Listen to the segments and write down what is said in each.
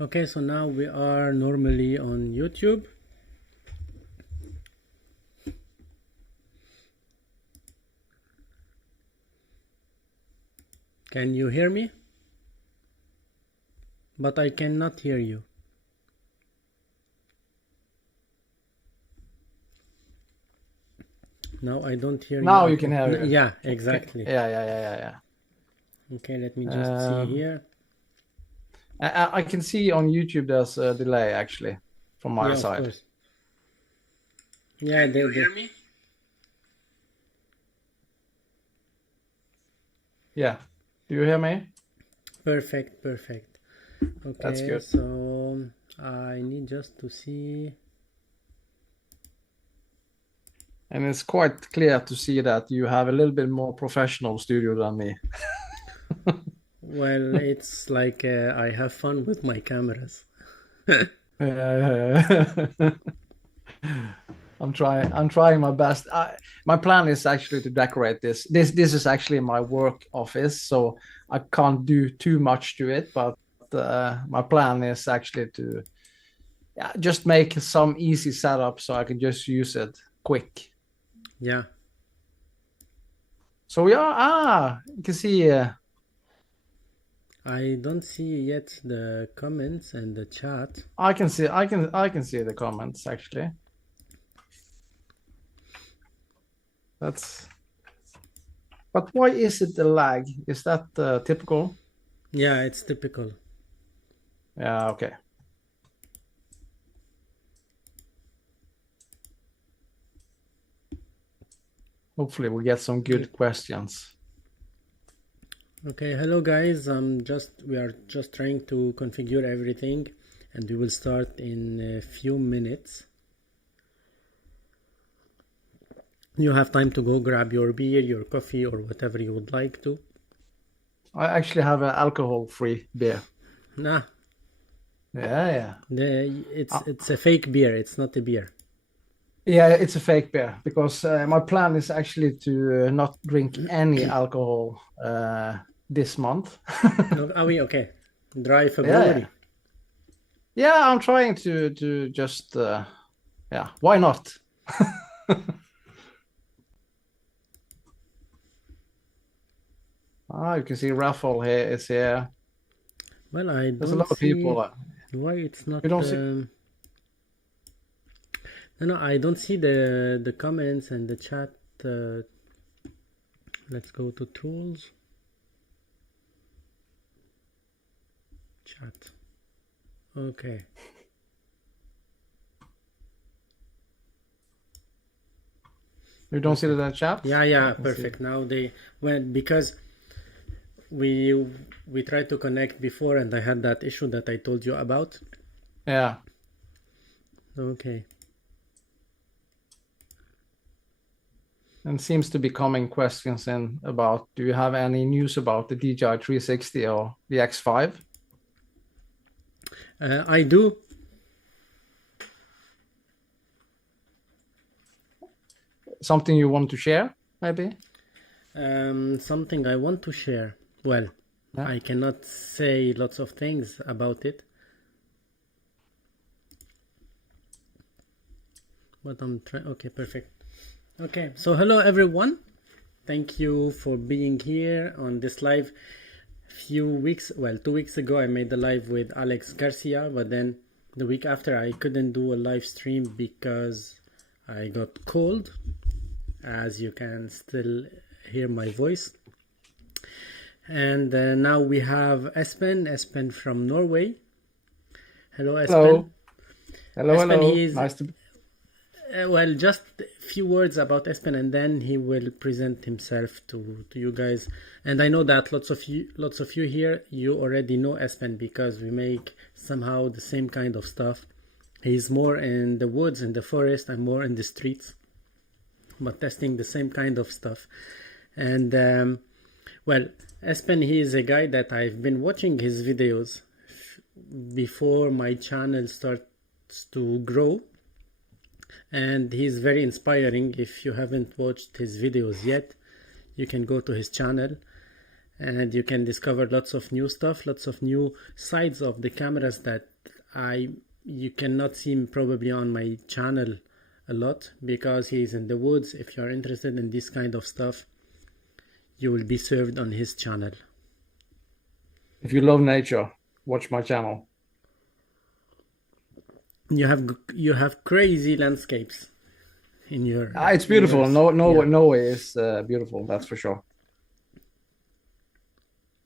Okay, so now we are normally on YouTube. Can you hear me? But I cannot hear you. No, I don't hear you. Now you can hear it. Yeah, exactly. Yeah. Okay, let me just see here. I can see on YouTube there's a delay actually from my Yeah, side. of course. Yeah, Can you hear me? Yeah. Do you hear me? Perfect. Okay, That's good. so I need just to see. And it's quite clear to see that you have a little bit more professional studio than me. Well, it's like I have fun with my cameras. I'm trying my best. My plan is actually to decorate this. This is actually my work office, so I can't do too much to it. But my plan is actually to just make some easy setup so I can just use it quick. Yeah. So you can see. I don't see yet the comments and the chat. I can see the comments actually. But why is it a lag? Is that typical? Yeah, it's typical. Yeah, okay. Hopefully we'll get some good questions. Okay, hello guys. We are just trying to configure everything, and we will start in a few minutes. You have time to go grab your beer, your coffee, or whatever you would like to. I actually have an alcohol-free beer. Nah. Yeah. It's a fake beer. It's not a beer. Yeah, it's a fake beer because my plan is actually to not drink any alcohol this month. No, okay. Dry February. Yeah, I'm trying to just why not? You can see Raffle here is here. Well, there's a lot of people. Why it's not? You don't see... No, I don't see the comments and the chat. Let's go to tools. Chat. Okay. You don't see the chat? Yeah, perfect. Now they went because we tried to connect before and I had that issue that I told you about. Yeah. Okay. And seems to be coming questions in about, do you have any news about the DJI 360 or the X5? I do. Something you want to share, maybe? Something I want to share. Well, yeah. I cannot say lots of things about it. But I'm trying. Okay, perfect. Okay, so hello everyone. Thank you for being here on this live. 2 weeks ago I made the live with Alex Garcia, but then the week after I couldn't do a live stream because I got cold, as you can still hear my voice. And now we have Espen from Norway. Hello Espen. Hello. Nice to be... well, just a few words about Espen and then he will present himself to you guys. And I know that lots of you here, you already know Espen because we make somehow the same kind of stuff. He's more in the woods, in the forest, I'm more in the streets, but testing the same kind of stuff. And well, Espen, he is a guy that I've been watching his videos before my channel starts to grow. And he's very inspiring. If you haven't watched his videos yet, you can go to his channel. and you can discover lots of new stuff, lots of new sides of the cameras that you cannot see probably on my channel a lot, because he's in the woods. If you're interested in this kind of stuff, you will be served on his channel. If you love nature, watch my channel. You have crazy landscapes in your. It's beautiful. Norway is beautiful. That's for sure.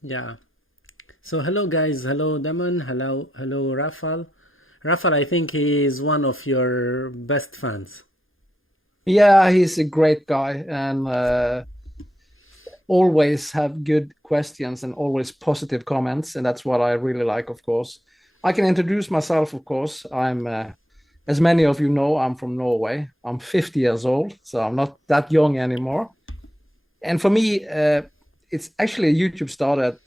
Yeah. So hello guys, hello Damon, hello Rafal. Rafal, I think he is one of your best fans. Yeah, he's a great guy, and always have good questions and always positive comments, and that's what I really like, of course. I can introduce myself, of course. I'm, as many of you know, I'm from Norway. I'm 50 years old, so I'm not that young anymore. And for me, it's actually YouTube started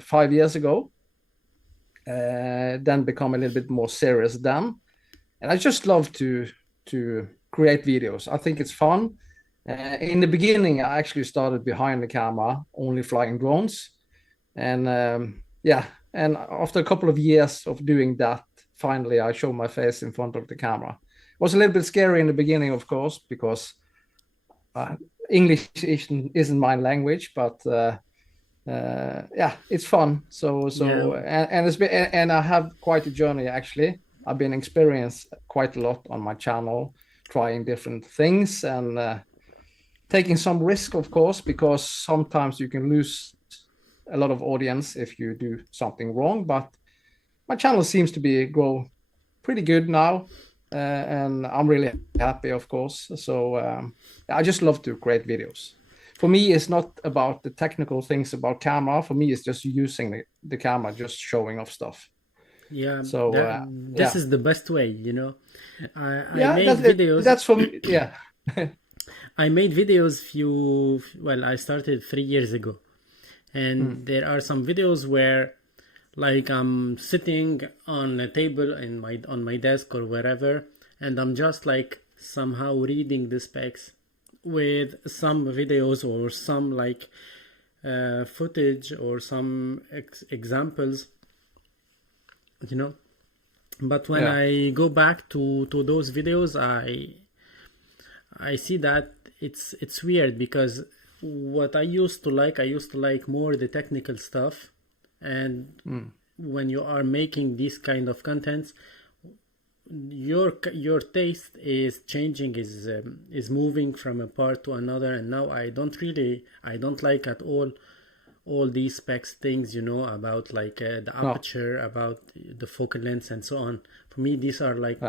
5 years ago, then become a little bit more serious then. And I just love to create videos. I think it's fun. In the beginning, I actually started behind the camera, only flying drones. And and after a couple of years of doing that, finally I showed my face in front of the camera. It was a little bit scary in the beginning, of course, because English isn't my language, but it's fun. And I have quite a journey, actually. I've been experienced quite a lot on my channel, trying different things and taking some risk, of course, because sometimes you can lose a lot of audience if you do something wrong. But my channel seems to grow pretty good now, and I'm really happy, of course. So I just love to create videos. For me, it's not about the technical things about camera. For me, it's just using the camera, just showing off stuff. Yeah. So this is the best way, you know. I made videos. That's for me. Yeah. I made videos I started 3 years ago, and there are some videos where, like, I'm sitting on a table on my desk or wherever, and I'm just like somehow reading the specs with some videos or some like footage or some examples, you know. But when I go back to those videos, I see that it's weird, because what I used to like more the technical stuff, and when you are making this kind of contents, your taste is changing, is moving from a part to another, and now I don't like at all these specs things, you know, about like the aperture, about the focal length and so on. For me, these are like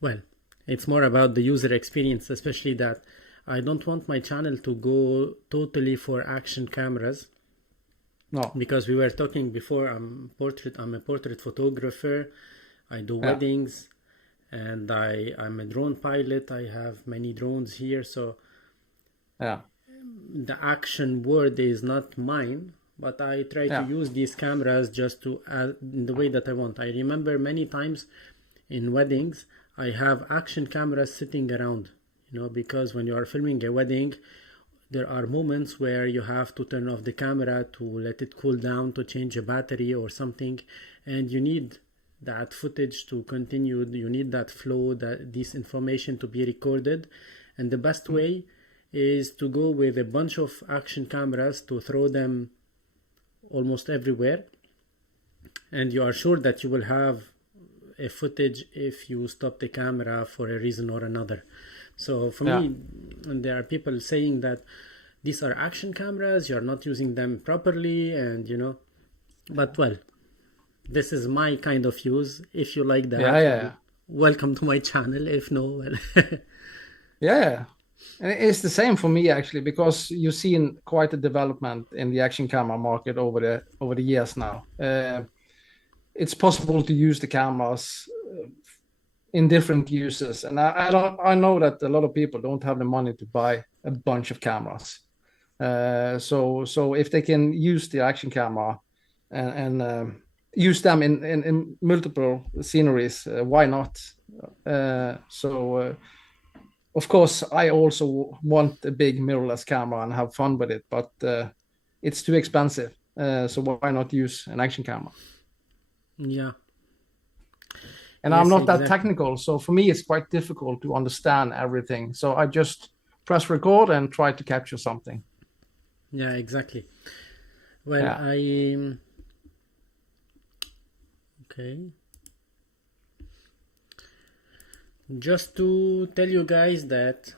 well, it's more about the user experience, especially that I don't want my channel to go totally for action cameras. No. Because we were talking before, I'm a portrait photographer. I do weddings, and I'm a drone pilot. I have many drones here, so the action word is not mine, but I try to use these cameras just to in the way that I want. I remember many times in weddings, I have action cameras sitting around, you know, because when you are filming a wedding, there are moments where you have to turn off the camera to let it cool down, to change a battery or something, and you need that footage to continue. You need that flow, this information to be recorded, and the best way is to go with a bunch of action cameras, to throw them almost everywhere, and you are sure that you will have a footage if you stop the camera for a reason or another. So for me, and there are people saying that these are action cameras, you're not using them properly, and you know, but well, this is my kind of use. If you like that, welcome to my channel. If no, well and it's the same for me, actually, because you've seen quite a development in the action camera market over the years now. It's possible to use the cameras in different uses, and I know that a lot of people don't have the money to buy a bunch of cameras. So if they can use the action camera and use them in multiple sceneries, why not? Of course, I also want a big mirrorless camera and have fun with it, but it's too expensive. So why not use an action camera? Yeah. And Yes, I'm not that exactly. technical, so for me it's quite difficult to understand everything. So I just press record and try to capture something. Yeah, exactly. Well, Yeah. Okay. Just to tell you guys that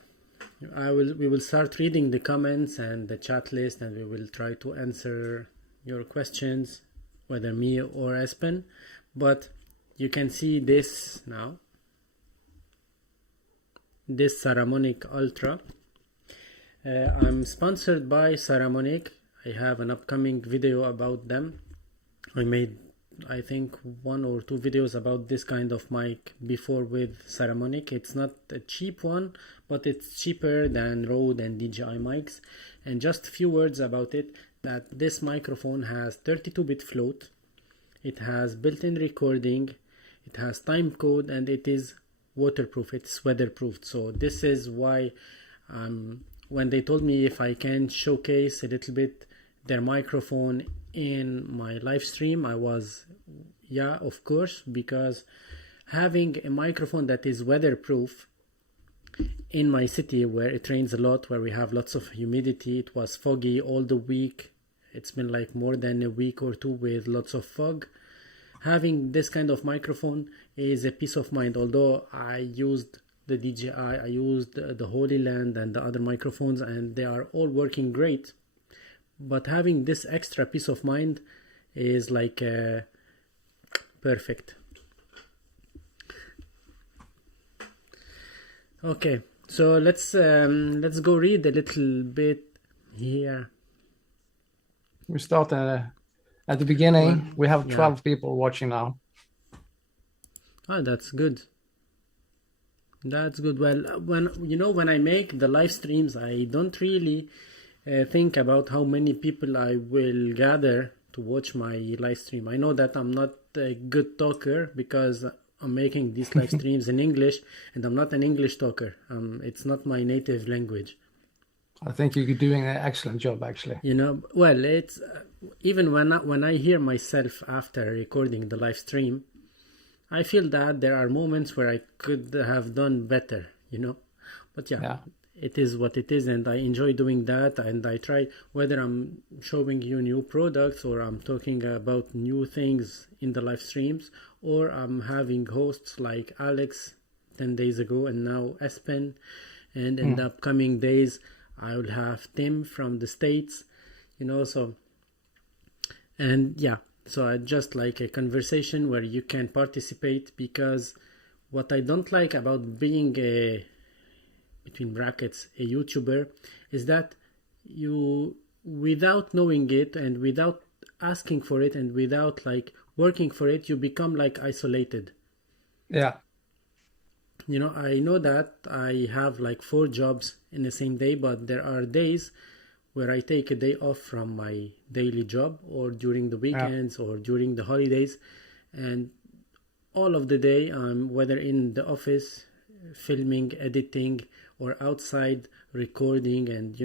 we will start reading the comments and the chat list, and we will try to answer your questions, whether me or Espen. But you can see this now. This Saramonic Ultra. I'm sponsored by Saramonic. I have an upcoming video about them. I made, I think, 1 or 2 videos about this kind of mic before with Saramonic. It's not a cheap one, but it's cheaper than Rode and DJI mics. And just a few words about it, that this microphone has 32-bit float, it has built-in recording, it has time code, and it is waterproof, it's weatherproof. So this is why when they told me if I can showcase a little bit their microphone in my live stream, I was, yeah, of course, because having a microphone that is weatherproof in my city where it rains a lot, where we have lots of humidity, it was foggy all the week, it's been like more than a week or two with lots of fog. Having this kind of microphone is a peace of mind. Although I used the DJI, I used the Holy Land and the other microphones, and they are all working great. But having this extra peace of mind is like perfect. Okay, so let's go read a little bit here. We start at the beginning. We have 12 people watching now. Oh, that's good. That's good. Well, when I make the live streams, I don't really think about how many people I will gather to watch my live stream. I know that I'm not a good talker because I'm making these live streams in English, and I'm not an English talker. It's not my native language. I think you're doing an excellent job, actually. Well, it's even when I hear myself after recording the live stream, I feel that there are moments where I could have done better, But yeah, it is what it is, and I enjoy doing that. And I try, whether I'm showing you new products or I'm talking about new things in the live streams, or I'm having hosts like Alex 10 days ago and now Espen, and in the upcoming days I will have Tim from the States, so, and yeah. So I just like a conversation where you can participate, because what I don't like about being a, between brackets, a YouTuber, is that you, without knowing it and without asking for it and without like working for it, you become like isolated. Yeah. I know that I have like 4 jobs in the same day, but there are days where I take a day off from my daily job, or during the weekends or during the holidays, and all of the day I'm whether in the office filming, editing, or outside recording, and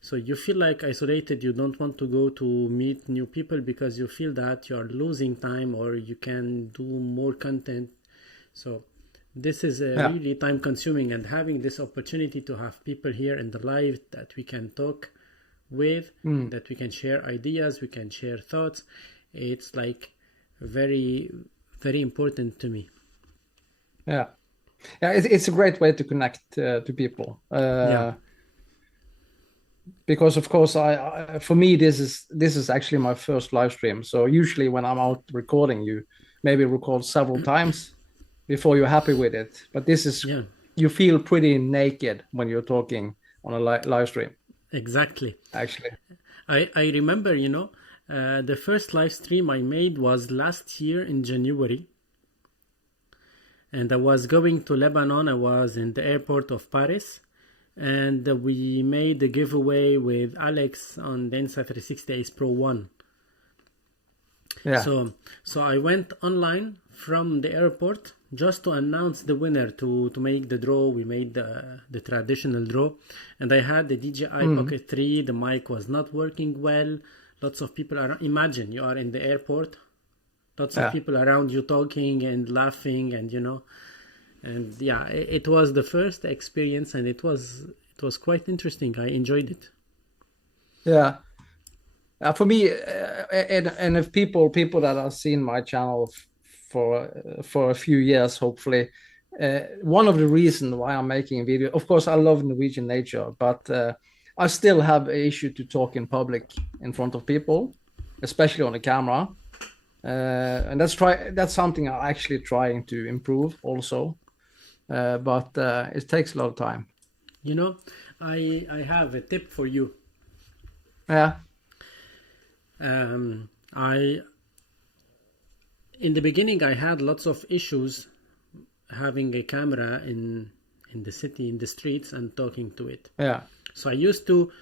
so you feel like isolated. You don't want to go to meet new people because you feel that you are losing time, or you can do more content. So this is really time consuming, and having this opportunity to have people here in the live that we can talk with, that we can share ideas, we can share thoughts, it's like very, very important to me. It's a great way to connect to people, because of course I for me this is actually my first live stream. So usually when I'm out recording, you maybe record several times before you're happy with it, but this is you feel pretty naked when you're talking on a live stream. Exactly. Actually, I remember, the first live stream I made was last year in January, and I was going to Lebanon. I was in the airport of Paris, and we made a giveaway with Alex on the Insta 360 Ace Pro 1. Yeah. So I went online from the airport just to announce the winner, to make the draw. We made the traditional draw, and I had the DJI Pocket 3. The mic was not working well. Lots of people around. Imagine you are in the airport, lots of people around you talking and laughing, and and yeah, it was the first experience, and it was quite interesting. I enjoyed it. Yeah. For me, and if people that have seen my channel for a few years, hopefully, one of the reasons why I'm making a video, of course, I love Norwegian nature, but I still have an issue to talk in public in front of people, especially on the camera, and that's something I'm actually trying to improve also, but it takes a lot of time. I have a tip for you. Yeah. In the beginning, I had lots of issues having a camera in the city, in the streets, and talking to it. Yeah. So I used to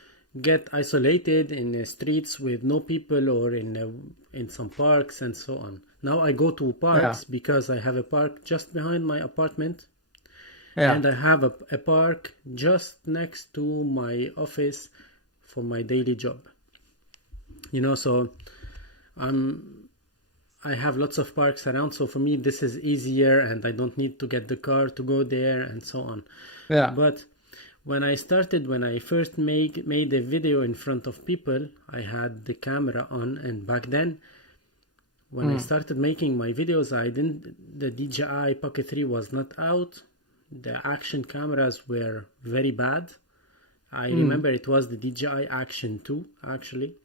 get isolated in the streets with no people, or in some parks and so on. Now I go to parks because I have a park just behind my apartment, and I have a park just next to my office for my daily job. So I have lots of parks around, so for me this is easier, and I don't need to get the car to go there and so on. Yeah. But when I first made a video in front of people, I had the camera on, and back then, when I started making my videos, the DJI Pocket 3 was not out. The action cameras were very bad. I remember it was the DJI Action 2, actually,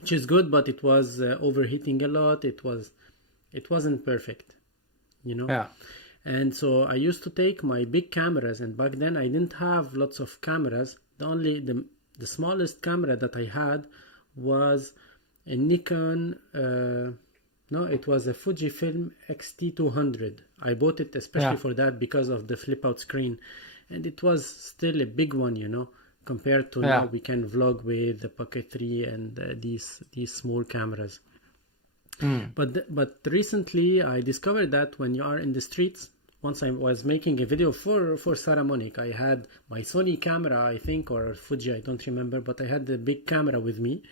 which is good, but it was overheating a lot. It wasn't perfect, Yeah. And so I used to take my big cameras, and back then I didn't have lots of cameras. The smallest camera that I had was a Nikon. No, it was a Fujifilm X-T200. I bought it especially for that, because of the flip out screen, and it was still a big one, compared to now we can vlog with the Pocket 3 and these small cameras. But recently I discovered that when you are in the streets, once I was making a video for Saramonic, I had my Sony camera, I think, or Fuji, I don't remember, but I had the big camera with me,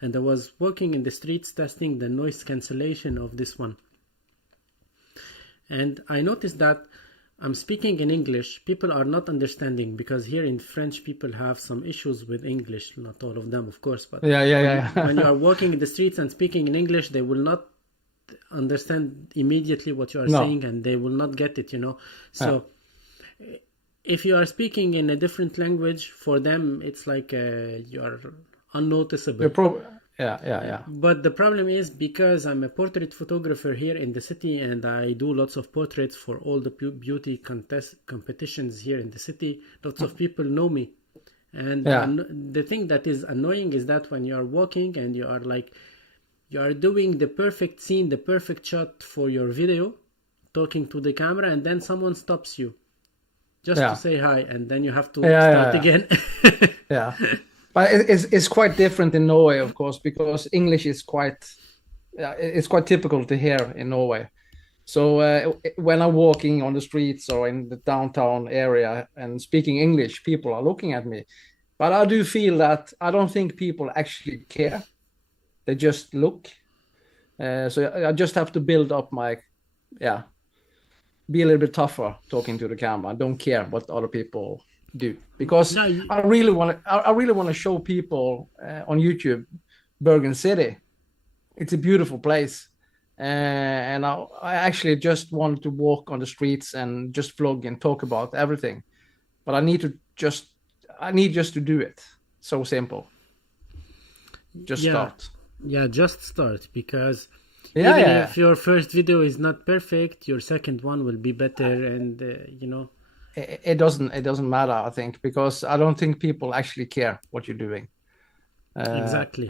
and I was walking in the streets testing the noise cancellation of this one. And I noticed that I'm speaking in English, people are not understanding, because here in French people have some issues with English, not all of them, of course, but when you are walking in the streets and speaking in English, they will not understand immediately what you are saying, and they will not get it, So if you are speaking in a different language, for them it's like you're unnoticeable. But the problem is, because I'm a portrait photographer here in the city, and I do lots of portraits for all the beauty competitions here in the city, lots of people know me. And the thing that is annoying is that when you are walking and you are doing the perfect scene, the perfect shot for your video, talking to the camera, and then someone stops you just to say hi, and then you have to start again. But it's quite different in Norway, of course, because English is it's quite typical to hear in Norway. So when I'm walking on the streets or in the downtown area and speaking English, people are looking at me. But I do feel that I don't think people actually care. They just look. So I just have to build up be a little bit tougher talking to the camera. I don't care what other people do, because I really want to show people on YouTube Bergen City. It's a beautiful place, and I actually just want to walk on the streets and just vlog and talk about everything, but I need just to do it. So simple. Just start. Just start, because if your first video is not perfect, your second one will be better, and It doesn't matter, I think, because I don't think people actually care what you're doing. Exactly.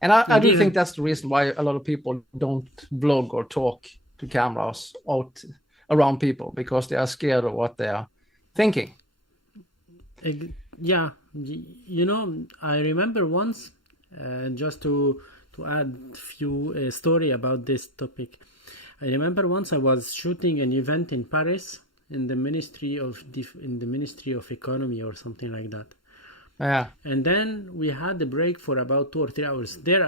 And I do think that's the reason why a lot of people don't vlog or talk to cameras out around people, because they are scared of what they are thinking. I remember once, just to to add few story about this topic. I remember once I was shooting an event in Paris in the Ministry of Economy or something like that. Yeah. And then we had a break for about 2 or 3 hours. There,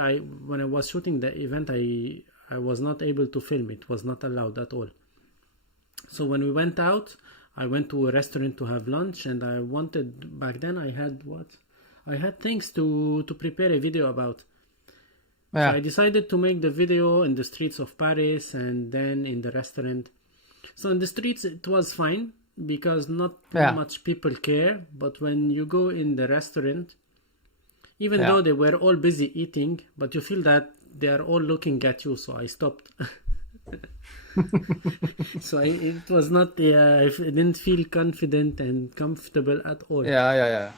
when I was shooting the event, I was not able to film. It was not allowed at all. So when we went out, I went to a restaurant to have lunch, and I wanted, back then I had things to prepare a video about. Yeah. So I decided to make the video in the streets of Paris and then in the restaurant. So in the streets it was fine because not much people care, but when you go in the restaurant, even though they were all busy eating, but you feel that they are all looking at you, so I stopped. So it was not, I didn't feel confident and comfortable at all. Yeah.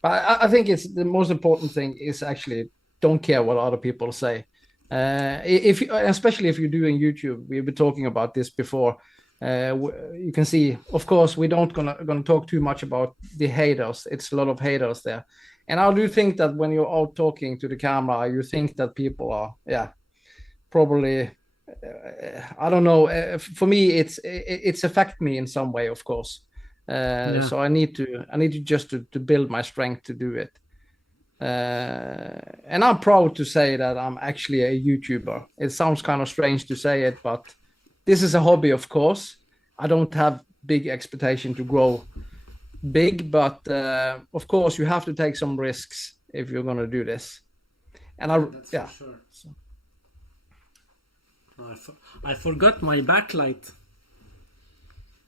But I think it's the most important thing is actually don't care what other people say. Especially if you're doing YouTube, we've been talking about this before. You can see, of course, we don't gonna talk too much about the haters. It's a lot of haters there, and I do think that when you're out talking to the camera, you think that people are, probably. I don't know. For me, it's affect me in some way, of course. So I need to just to build my strength to do it. And I'm proud to say that I'm actually a YouTuber. It sounds kind of strange to say it, but this is a hobby, of course. I don't have big expectation to grow big, but of course you have to take some risks if you're going to do this. And For sure. So. I forgot my backlight.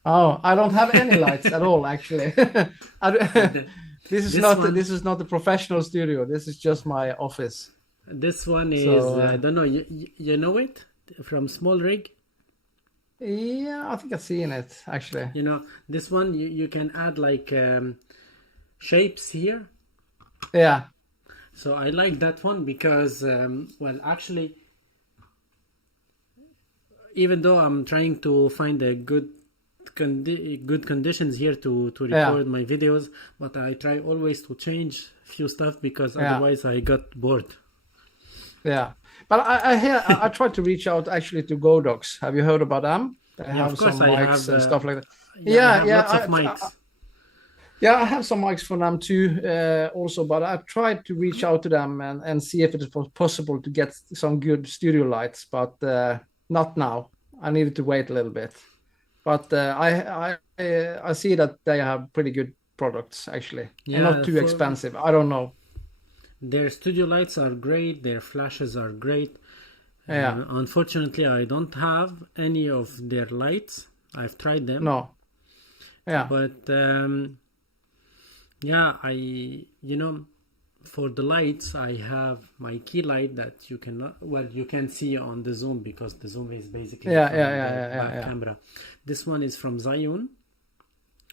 Oh, I don't have any lights at all, actually. This is not a professional studio. This is just my office. This one is I don't know. You know it from Small Rig? Yeah, I think I've seen it actually. You know, this one you can add like shapes here. Yeah. So I like that one because well, actually, even though I'm trying to find a good conditions here to record my videos, but I try always to change few stuff because otherwise I got bored. Yeah, but I tried to reach out actually to Godox. Have you heard about them? They have some mics and stuff like that. Lots of mics. I have some mics for them too, also. But I tried to reach out to them and see if it was possible to get some good studio lights, but not now. I needed to wait a little bit. But I see that they have pretty good products actually, and not too expensive. I don't know. Their studio lights are great. Their flashes are great. Unfortunately, I don't have any of their lights. I've tried them. No. Yeah. But for the lights, I have my key light that you can see on the zoom because the zoom is basically camera. This one is from Zhiyun.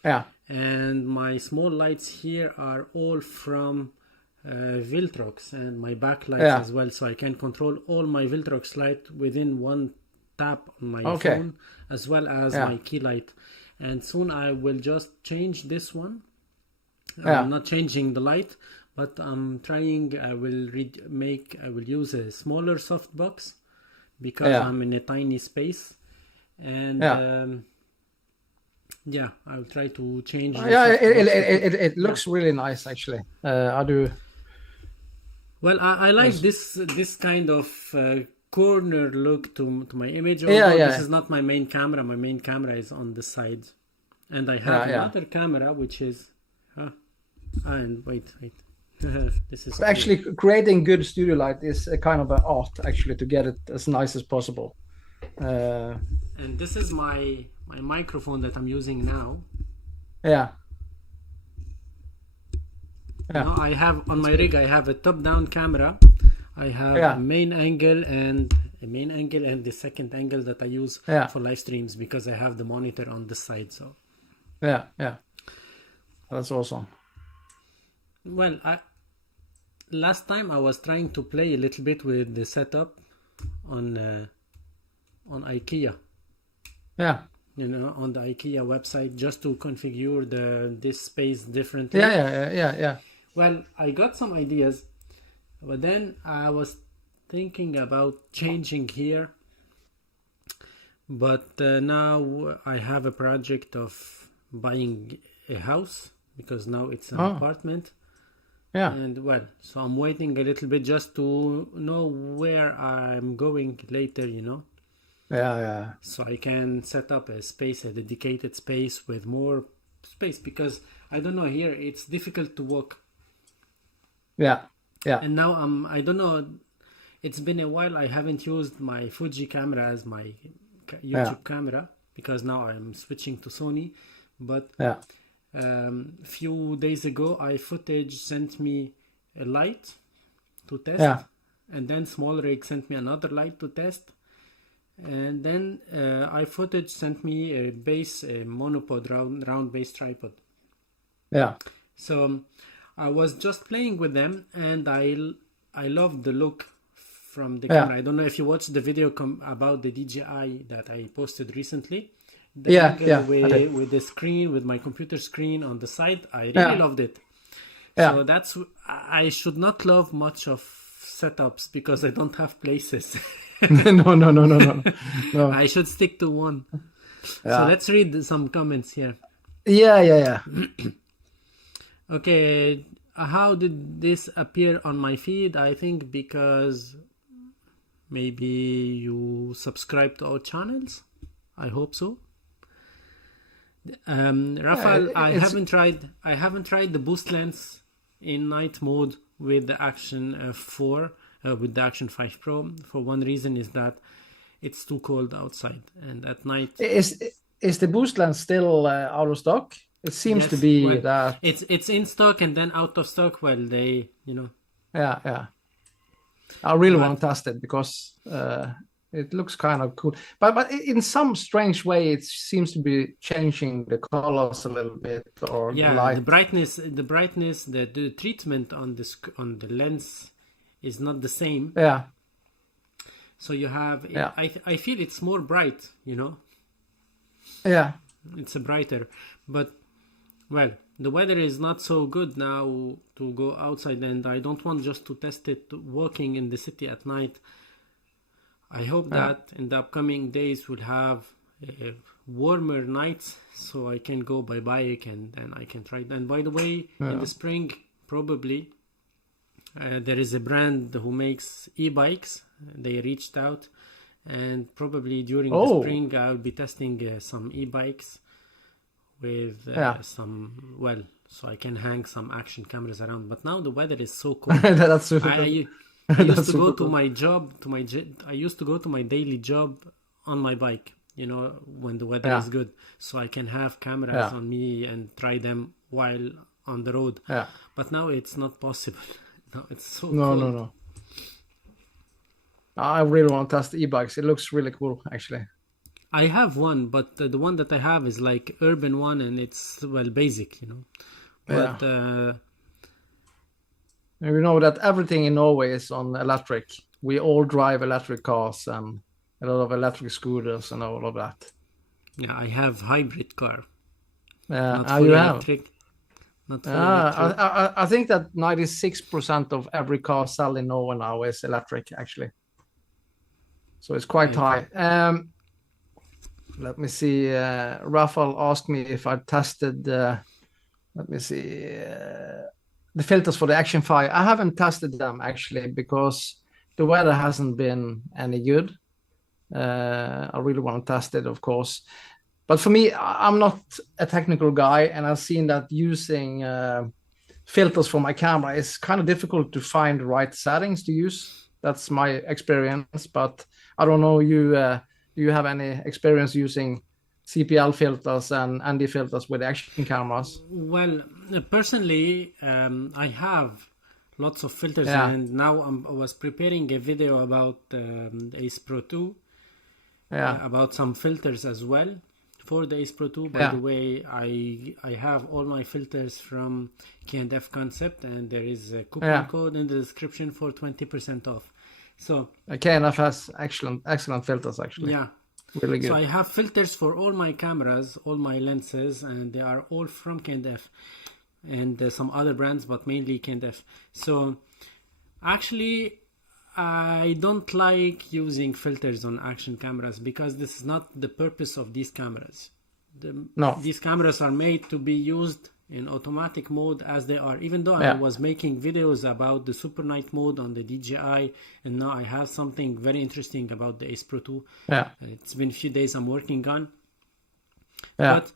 Yeah. And my small lights here are all from Viltrox and my backlights as well. So I can control all my Viltrox light within one tap on my phone as well as my key light. And soon I will just change this one. I'm not changing the light, but I'm trying. I will use a smaller softbox because I'm in a tiny space, and I'll try to change. It looks really nice actually. I do. Well, I like this kind of corner look to my image. Although this is not my main camera. My main camera is on the side, and I have another camera which is. And wait. This is actually creating good studio light is a kind of an art actually to get it as nice as possible. And this is my microphone that I'm using now. You know, I have on my rig I have a top-down camera. I have a main angle and the second angle that I use for live streams because I have the monitor on the side. So that's awesome. Well, last time I was trying to play a little bit with the setup on IKEA. Yeah. You know, on the IKEA website just to configure this space differently. Yeah. Well, I got some ideas, but then I was thinking about changing here, but now I have a project of buying a house because now it's an apartment. Yeah. And well, so I'm waiting a little bit just to know where I'm going later, you know. Yeah. So I can set up a space, a dedicated space with more space, because I don't know, here it's difficult to walk. Yeah. And now I don't know, it's been a while I haven't used my Fuji camera as my YouTube camera, because now I'm switching to Sony. But few days ago, iFootage sent me a light to test, and then Small Rig sent me another light to test, and then iFootage sent me a base, a monopod, round base tripod. Yeah. So I was just playing with them, and I love the look from the camera. I don't know if you watched the video about the DJI that I posted recently. The angle with the screen, with my computer screen on the side, I really loved it. So that's, I should not love much of setups because I don't have places. No. I should stick to one. So let's read some comments here. Yeah. Okay, how did this appear on my feed? I think because maybe you subscribe to our channels. I hope so. Rafael, I haven't tried the boost lens in night mode with the Action 4 with the Action 5 Pro. For one reason is that it's too cold outside, and at night is the boost lens still out of stock? It seems to be that it's in stock and then out of stock. Well, they, you know. Yeah. I really want to test it because it looks kind of cool, but in some strange way, it seems to be changing the colors a little bit, or the light. the brightness, the treatment on the lens is not the same. Yeah. So you have, I feel it's more bright, you know. Yeah. It's a brighter, but well, the weather is not so good now to go outside, and I don't want just to test it walking in the city at night. I hope that in the upcoming days we'll have warmer nights, so I can go by bike and then I can try it. And by the way, in the spring, probably, there is a brand who makes e-bikes. They reached out, and probably during the spring I'll be testing some e-bikes with some, well, so I can hang some action cameras around. But now the weather is so cold. That's super cool. I used to go to my job, I used to go to my daily job on my bike, you know, when the weather is good, so I can have cameras on me and try them while on the road. But now it's not possible. No, it's so cold. No. I really want to test the e-bikes. It looks really cool, actually. I have one, but the one that I have is like urban one, and it's, well, basic, you know. But we know that everything in Norway is on electric. We all drive electric cars and a lot of electric scooters and all of that. Yeah, I have hybrid car. Not fully you electric. Not fully electric. I think that 96% of every car sold in Norway now is electric, actually. So it's quite high. Let me see. Rafael asked me if I tested. Let me see. The filters for the Action 5. I haven't tested them actually because the weather hasn't been any good. I really want to test it, of course. But for me, I'm not a technical guy, and I've seen that using filters for my camera is kind of difficult to find the right settings to use. That's my experience, but I don't know. Do you have any experience using CPL filters and ND filters with action cameras? Well, personally, I have lots of filters, and now I was preparing a video about the Ace Pro 2, about some filters as well for the Ace Pro 2. By the way, I have all my filters from K&F Concept, and there is a coupon code in the description for 20% off. So K&F has excellent filters, actually. Yeah. Really good. So I have filters for all my cameras, all my lenses, and they are all from K&F and some other brands, but mainly K&F. So actually, I don't like using filters on action cameras because this is not the purpose of these cameras. No. These cameras are made to be used in automatic mode as they are. Even though I Yeah. was making videos about the super night mode on the DJI, and now I have something very interesting about the Ace Pro 2. Yeah. It's been a few days I'm working on. Yeah. But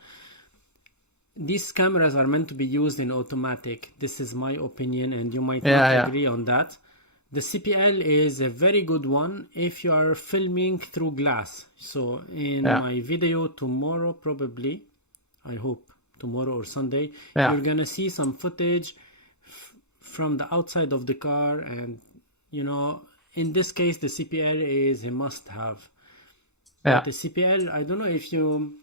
these cameras are meant to be used in automatic. This is my opinion, and you might not agree on that. The CPL is a very good one if you are filming through glass. So in my video tomorrow, probably, I hope tomorrow or Sunday, you're gonna see some footage from the outside of the car, and you know, in this case the CPL is a must-have. But the CPL, I don't know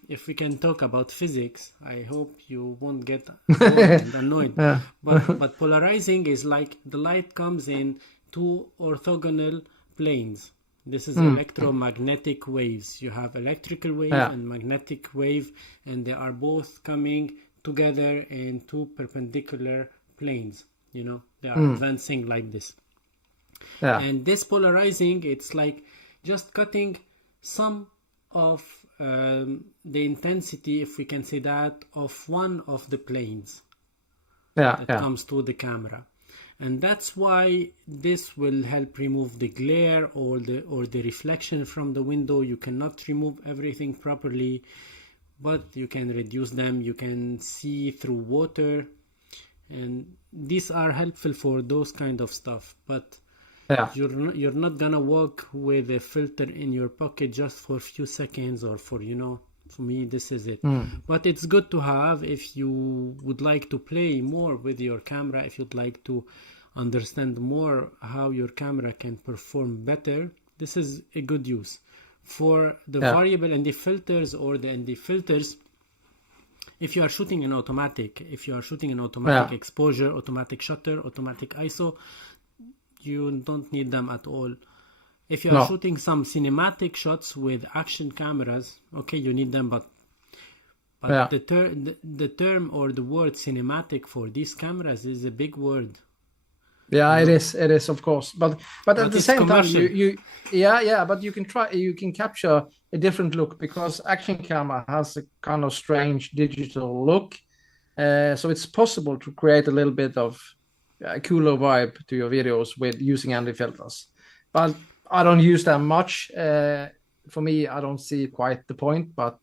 if we can talk about physics. I hope you won't get bored and annoyed. But polarizing is like the light comes in two orthogonal planes. This is electromagnetic waves. You have electrical wave and magnetic wave, and they are both coming together in two perpendicular planes. You know, they are advancing like this. And this polarizing, it's like just cutting some of the intensity, if we can say that, of one of the planes that comes to the camera. And that's why this will help remove the glare or the reflection from the window. You cannot remove everything properly, but you can reduce them. You can see through water, and these are helpful for those kind of stuff. But you're not gonna walk with a filter in your pocket just for a few seconds, or for, you know, for me this is it. But it's good to have if you would like to play more with your camera, if you'd like to understand more how your camera can perform better. This is a good use. For the variable ND filters or the ND filters, if you are shooting in automatic, exposure, automatic shutter, automatic ISO, you don't need them at all. If you are shooting some cinematic shots with action cameras, okay, you need them, but the term or the word cinematic for these cameras is a big word. Yeah, it is, of course. But at the same commercial. time, but you can capture a different look, because action camera has a kind of strange digital look. So it's possible to create a little bit of a cooler vibe to your videos with using ND filters. But I don't use them much. For me, I don't see quite the point, but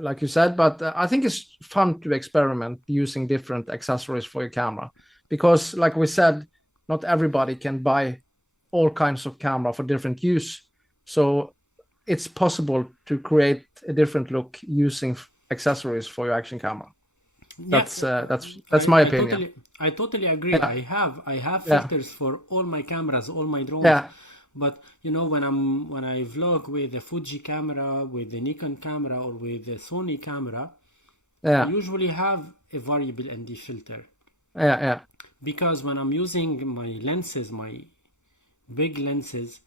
like you said, but I think it's fun to experiment using different accessories for your camera, because like we said, not everybody can buy all kinds of camera for different use. So it's possible to create a different look using accessories for your action camera. That's my opinion. I totally agree. I have filters for all my cameras, all my drones. But you know, when I vlog with a Fuji camera, with a Nikon camera, or with a Sony camera, I usually have a variable ND filter. Because when I'm using my lenses, my big lenses,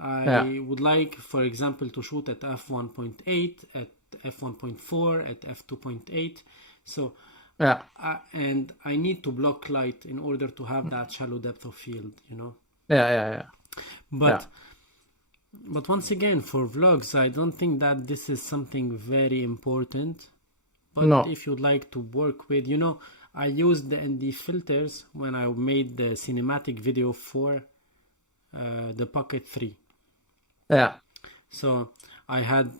I would like, for example, to shoot at f1.8, at f1.4, at f2.8. So, and I need to block light in order to have that shallow depth of field, you know. But once again, for vlogs, I don't think that this is something very important. But if you'd like to work with, you know, I used the ND filters when I made the cinematic video for the Pocket 3. So I had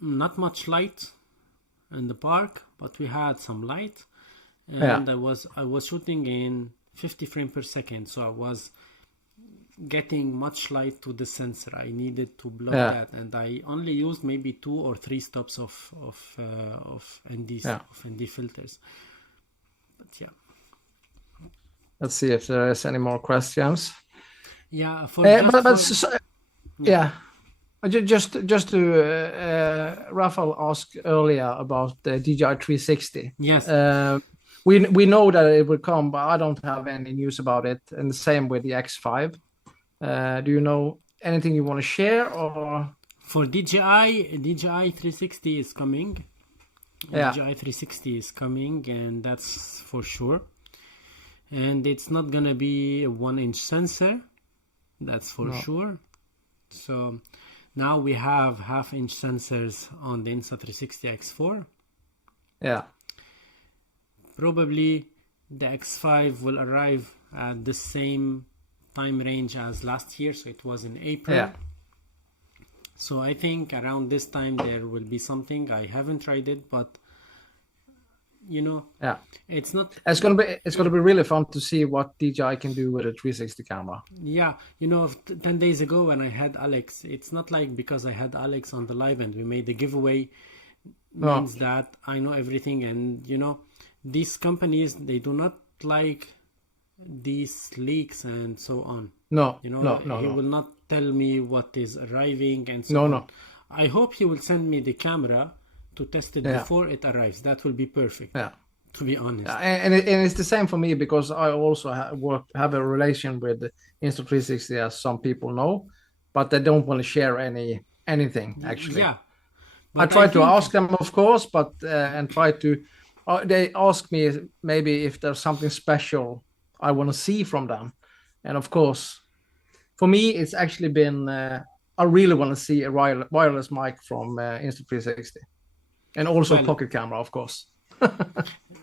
not much light in the park, but we had some light, and I was shooting in 50 frames per second, so I was getting much light to the sensor. I needed to block that, and I only used maybe 2 or 3 stops of ND filters. But let's see if there is any more questions. Just to Rafael asked earlier about the DJI 360. Yes. We know that it will come, but I don't have any news about it. And the same with the X5. Do you know anything you want to share, or? For DJI 360 is coming. DJI 360 is coming, and that's for sure. And it's not gonna be a 1-inch sensor. that's for No. sure. So now we have half-inch sensors on the Insta360 X4. Yeah. Probably the X5 will arrive at the same time range as last year, so it was in April. Yeah. So I think around this time there will be something. I haven't tried it, but Yeah. it's not. It's gonna be really fun to see what DJI can do with a 360 camera. Yeah, 10 days ago when I had Alex, it's not like because I had Alex on the live and we made the giveaway means that I know everything. And these companies, they do not like these leaks and so on. No. He No. will not tell me what is arriving and so No. on. No. I hope he will send me the camera to test it before it arrives. That will be perfect. Yeah. To be honest. And it's the same for me, because I also have a relation with the Insta360, as some people know, but they don't want to share anything actually. Yeah. I try to ask them, of course, but and try to. They ask me maybe if there's something special I want to see from them, and of course, for me, it's actually been. I really want to see a wireless mic from Insta360, and also pocket camera, of course.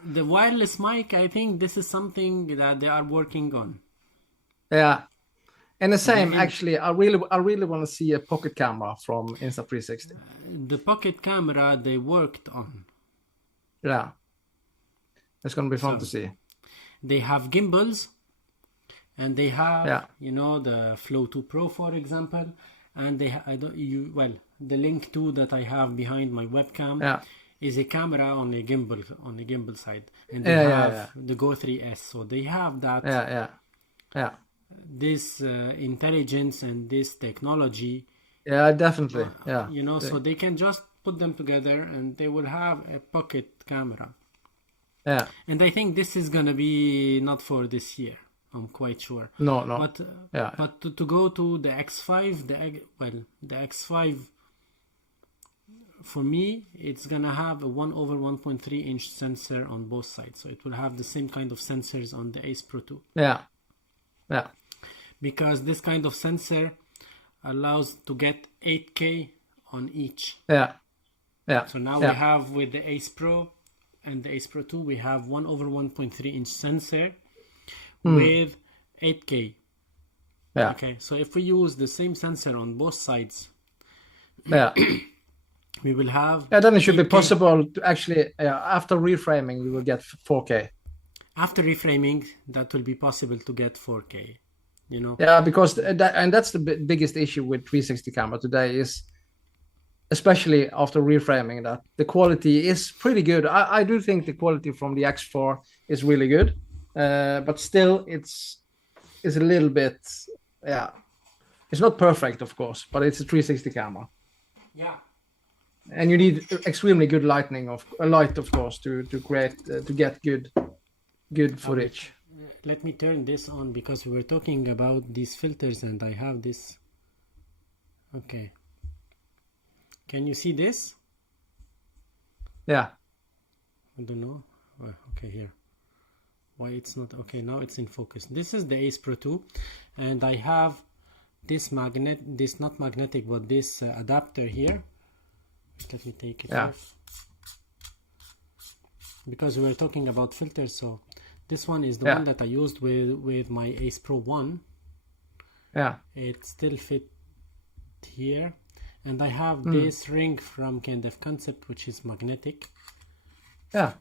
The wireless mic, I think this is something that they are working on. Yeah, and the same actually. I really want to see a pocket camera from Insta360. The pocket camera they worked on. Yeah, it's gonna be fun to see. They have gimbals, and they have the Flow 2 Pro, for example, and they the Link 2 that I have behind my webcam. Yeah. Is a camera on a gimbal side, and they have the Go 3S, so they have that. Yeah. This intelligence and this technology. Yeah, definitely. So they can just put them together, and they will have a pocket camera. Yeah. And I think this is gonna be not for this year. I'm quite sure. No. But to go to the X5, the X5. For me, it's gonna have a 1/1.3 inch sensor on both sides, so it will have the same kind of sensors on the acepro 2. Yeah. Because this kind of sensor allows to get 8K on each. Yeah. So now we have with the acepro and the acepro 2, we have 1/1.3 inch sensor with 8K. Yeah. Okay, so if we use the same sensor on both sides, we will have. Yeah, then it should 8K. Be possible to actually, after reframing, you will get 4K. After reframing, that will be possible to get 4K. Yeah, because that's the biggest issue with 360 camera today is, especially after reframing, that the quality is pretty good. I do think the quality from the X4 is really good, but still it's a little bit, it's not perfect, of course, but it's a 360 camera. Yeah. And you need extremely good light, of course, to create to get good footage. Let me turn this on, because we were talking about these filters, and I have this. Okay. Can you see this? Yeah. I don't know. Okay, here. Why it's not okay? Now it's in focus. This is the acepro 2, and I have this not magnetic, but this adapter here. Let me take it off, because we were talking about filters. So this one is the one that I used with my acepro 1. Yeah, it still fit here, and I have this ring from Kind of Concept, which is magnetic. Yeah.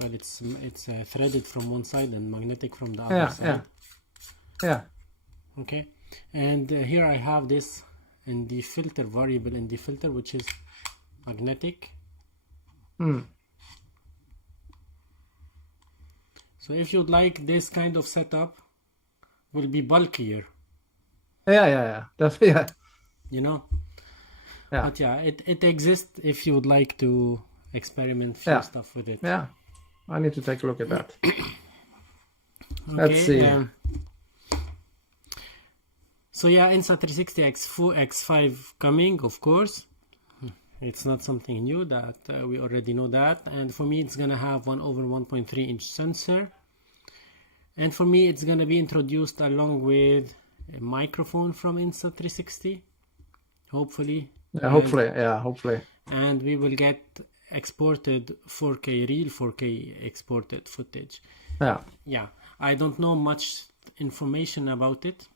Well, it's threaded from one side and magnetic from the other side. Yeah. Okay. And here I have this in the filter, variable in the filter, which is magnetic. So if you'd like, this kind of setup will be bulkier. Yeah. Definitely. Yeah. But it exists if you would like to experiment few stuff with it. Yeah. I need to take a look at that. Let's see. So Insta360 X5 coming, of course. It's not something new, that we already know that. And for me, it's gonna have 1/1.3 inch sensor. And for me, it's gonna be introduced along with a microphone from Insta360, hopefully. Yeah, hopefully. And we will get exported 4K, real 4K exported footage. Yeah. I don't know much information about it.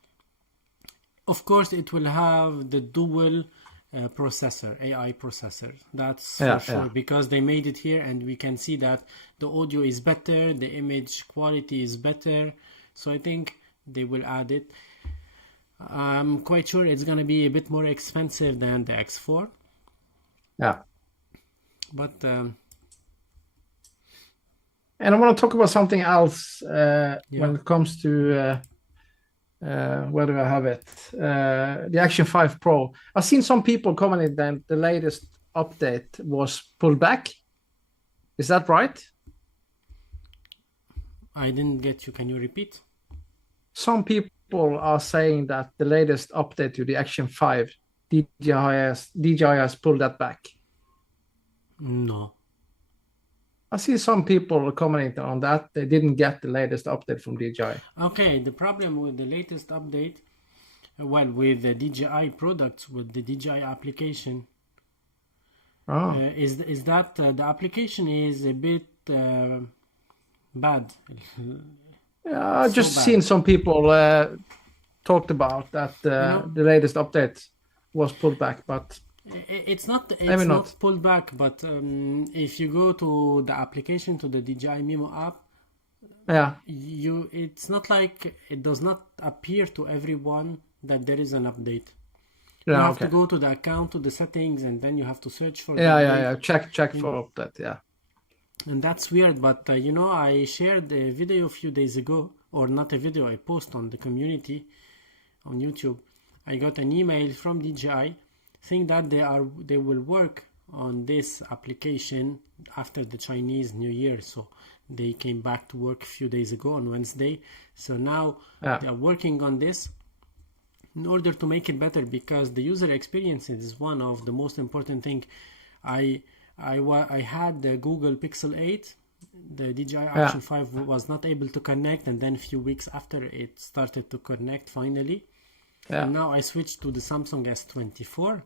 Of course, it will have the dual processor, AI processor. That's for sure, because they made it here, and we can see that the audio is better, the image quality is better. So I think they will add it. I'm quite sure it's gonna be a bit more expensive than the X4. Yeah. But and I want to talk about something else when it comes to where do I have it? The Action 5 Pro. I've seen some people commenting that the latest update was pulled back. Is that right? I didn't get you. Can you repeat? Some people are saying that the latest update to the Action 5, DJI has pulled that back. No. I see some people commenting on that. They didn't get the latest update from DJI. Okay, the problem with the latest update, with the DJI products, with the DJI application, is that the application is a bit bad. Yeah, I've just seen some people talked about that the latest update was pulled back, but it's not pulled back. But if you go to the application, to the DJI Mimo app, it's not like it does not appear to everyone that there is an update. You have to go to the account, to the settings, and then you have to search for check for update. And that's weird, but I shared a video a few days ago, or not a video, a post on the community on YouTube. I got an email from DJI saying that they will work on this application after the Chinese New Year. So they came back to work a few days ago on Wednesday. So now they are working on this in order to make it better, because the user experience is one of the most important thing. I had the Google Pixel 8, the DJI Action 5 was not able to connect, and then a few weeks after it started to connect finally. And now I switched to the Samsung S24.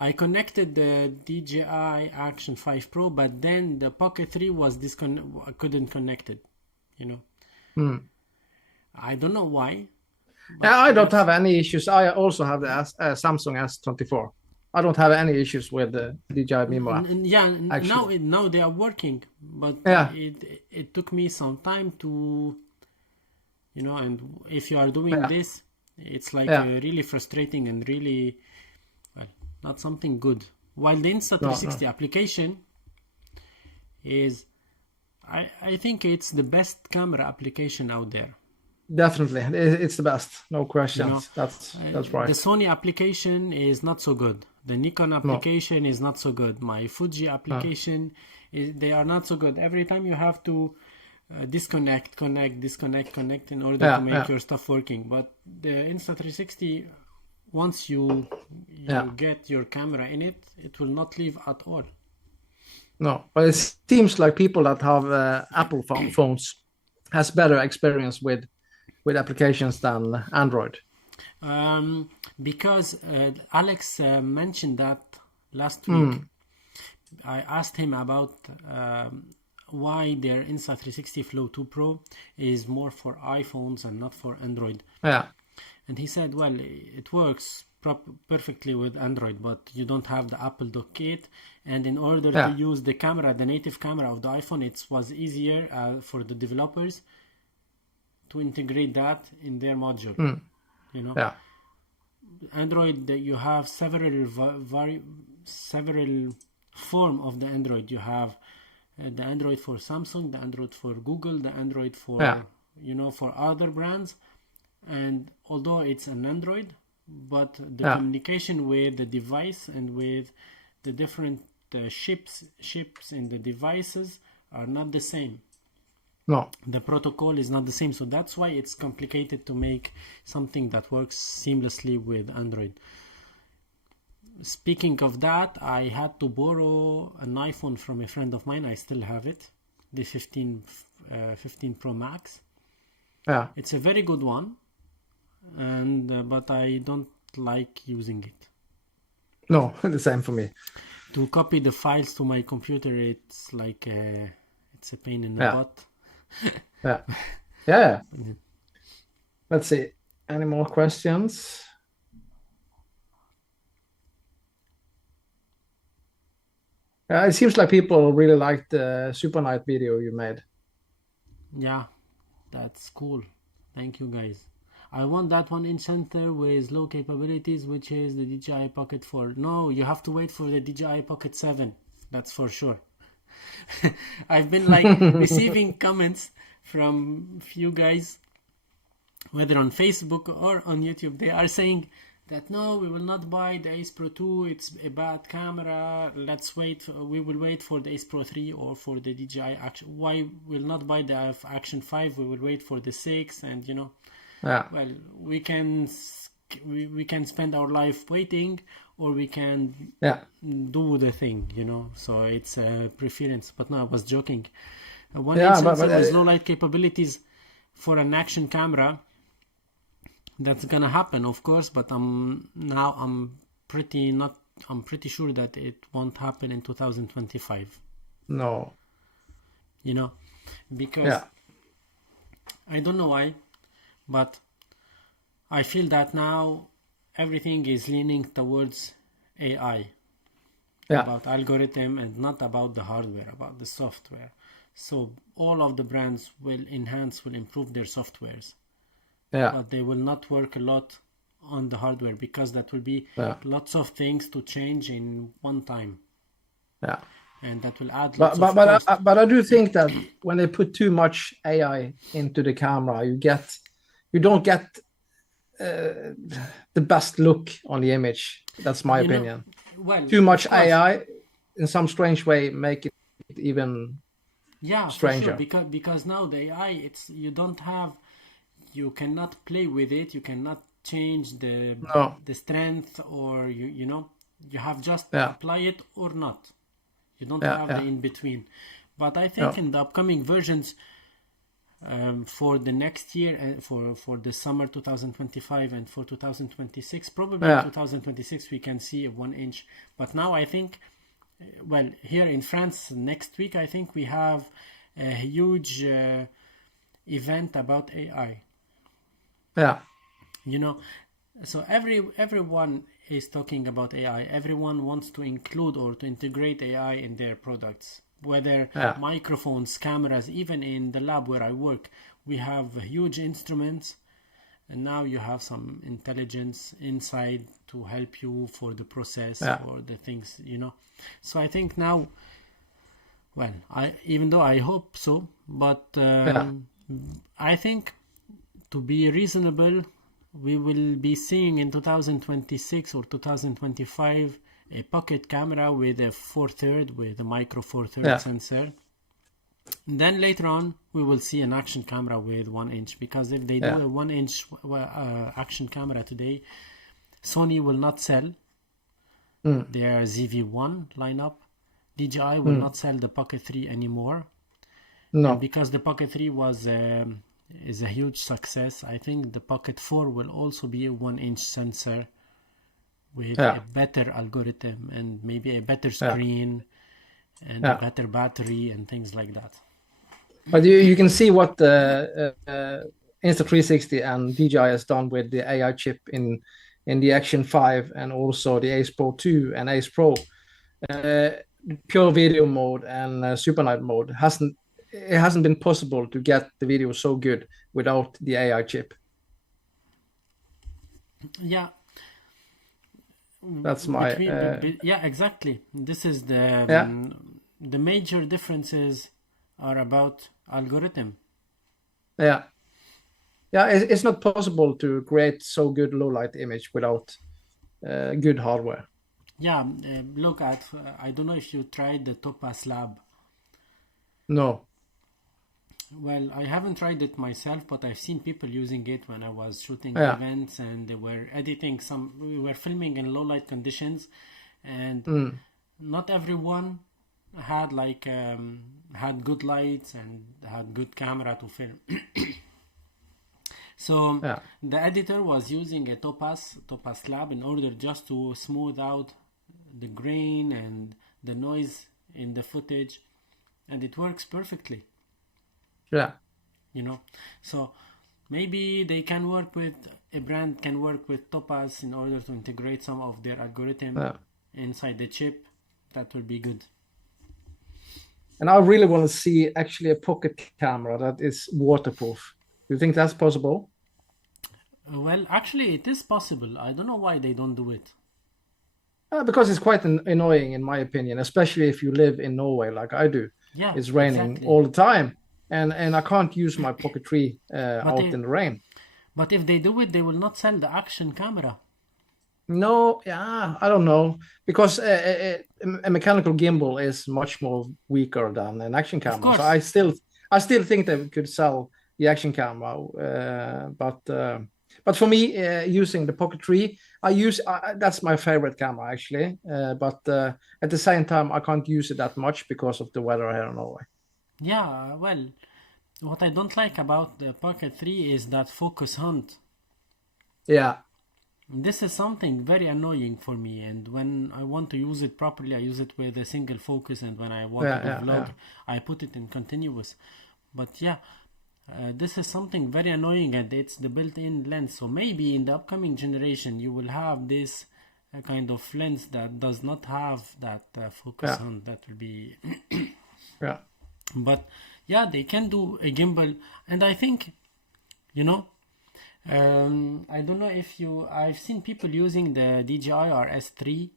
I connected the DJI Action 5 Pro, but then the Pocket 3 was couldn't connect it, I don't know why. I don't have any issues. I also have the Samsung S24. I don't have any issues with the DJI Mimo app. Now they are working, but it took me some time to, and if you are doing this, it's like really frustrating and really, not something good. While the Insta360 application is, I think it's the best camera application out there. Definitely, it's the best, no questions. That's right. The Sony application is not so good. The Nikon application is not so good. My Fuji application, they are not so good. Every time you have to disconnect, connect in order to make your stuff working. But the Insta360, once you get your camera in it, it will not leave at all. No, but it seems like people that have Apple phones has better experience with applications than Android. Because Alex mentioned that last week. I asked him about why their Insta360 Flow 2 Pro is more for iPhones and not for Android. And he said, well, it works perfectly with Android, but you don't have the Apple Dock kit, and in order to use the camera, the native camera of the iPhone, it was easier for the developers to integrate that in their module. Android, you have several form of the Android. You have the Android for Samsung, the Android for Google, the Android for for other brands. And although it's an Android, but the communication with the device and with the different chips in the devices are not the same. No, the protocol is not the same, so that's why it's complicated to make something that works seamlessly with Android. Speaking of that, I had to borrow an iPhone from a friend of mine. I still have it. the 15 Pro Max. Yeah. It's a very good one, and but I don't like using it. No, the same for me. To copy the files to my computer, it's like it's a pain in the Yeah. butt. Yeah. Yeah. Let's see. Any more questions? It seems like people really liked the Super Night video you made. Yeah, that's cool. Thank you, guys. I want that 1-inch sensor with low capabilities, which is the DJI Pocket 4. No, you have to wait for the DJI Pocket 7. That's for sure. I've been like receiving comments from few guys, whether on Facebook or on YouTube. They are saying that no, we will not buy the Ace Pro 2. It's a bad camera. Let's wait. We will wait for the Ace Pro 3 or for the DJI Action. Why will not buy the Action 5? We will wait for the 6, and you know. Yeah. Well, we can spend our life waiting, or we can do the thing, you know. So it's a preference. But no, I was joking. One sensor with low light capabilities for an action camera. That's gonna happen, of course. But I'm pretty sure that it won't happen in 2025. No. You know, because I don't know why. But I feel that now everything is leaning towards AI, about algorithm, and not about the hardware, about the software. So all of the brands will improve their softwares. But they will not work a lot on the hardware, because that will be lots of things to change in one time. Yeah. And that will add lots of cost. But I do think that when they put too much AI into the camera, you don't get the best look on the image. That's my opinion. Too much AI, in some strange way, make it even stranger. For sure. Because now the AI, you cannot play with it. You cannot change the strength, or you have just apply it or not. You don't have the in between. But I think in the upcoming versions, for the next year, for the summer 2025 and for 2026, probably 2026 we can see a 1-inch. But now I think, well, here in France next week, I think we have a huge event about AI. You know, so everyone is talking about AI. Everyone wants to include or to integrate AI in their products. Whether microphones, cameras, even in the lab where I work, we have huge instruments, and now you have some intelligence inside to help you for the process or the things, you know. So I think now, well, even though I hope so, but I think to be reasonable, we will be seeing in 2026 or 2025 a pocket camera with a 4/3 with a micro 4/3 sensor. Then later on we will see an action camera with 1-inch, because if they do a 1-inch action camera today, Sony will not sell their ZV-1 lineup. DJI will not sell the Pocket 3 anymore. No, and because the Pocket 3 is a huge success, I think the Pocket 4 will also be a 1-inch sensor with a better algorithm and maybe a better screen and a better battery and things like that. But you can see what the Insta360 and DJI has done with the AI chip in the Action 5 and also the Ace Pro 2 and Ace Pro. Pure video mode and Super Night mode hasn't been possible to get the video so good without the AI chip. Yeah. That's my exactly. This is the major differences are about algorithm. It's not possible to create so good low light image without good hardware. Look at I don't know if you tried the Topaz Lab. No. Well, I haven't tried it myself, but I've seen people using it when I was shooting events, and they were editing we were filming in low light conditions, and not everyone had like had good lights and had good camera to film. So Yeah. the editor was using a Topaz lab in order just to smooth out the grain and the noise in the footage, and it works perfectly, Yeah. you know. So maybe they can work with a brand can work with Topaz in order to integrate some of their algorithm Yeah. inside the chip. That will be good. And I really want to see actually a pocket camera that is waterproof. Do you think that's possible? Well, actually, it is possible. I don't know why they don't do it. Because it's quite annoying, in my opinion, especially if you live in Norway like I do. Yeah, It's raining exactly. all the time, and I can't use my Pocket 3 But out in the rain. but if they do it, they will not sell the action camera. No, yeah, I don't know, because a mechanical gimbal is much more weaker than an action Of camera. So course. I still think they could sell the action camera, but for me, using the Pocket 3, that's my favorite camera actually. But at the same time, I can't use it that much because of the weather here in Norway. Yeah, well, what I don't like about the Pocket 3 is that focus hunt. Yeah, This is something very annoying for me, and when I want to use it properly, I use it with a single focus, and when I want to do vlog, yeah. I put it in continuous. But yeah, this is something very annoying, and it's the built-in lens. So maybe in the upcoming generation, you will have this kind of lens that does not have that focus Yeah. hunt. That will be, Yeah. but yeah, they can do a gimbal, and I think, you know. I don't know if I've seen people using the DJI or S3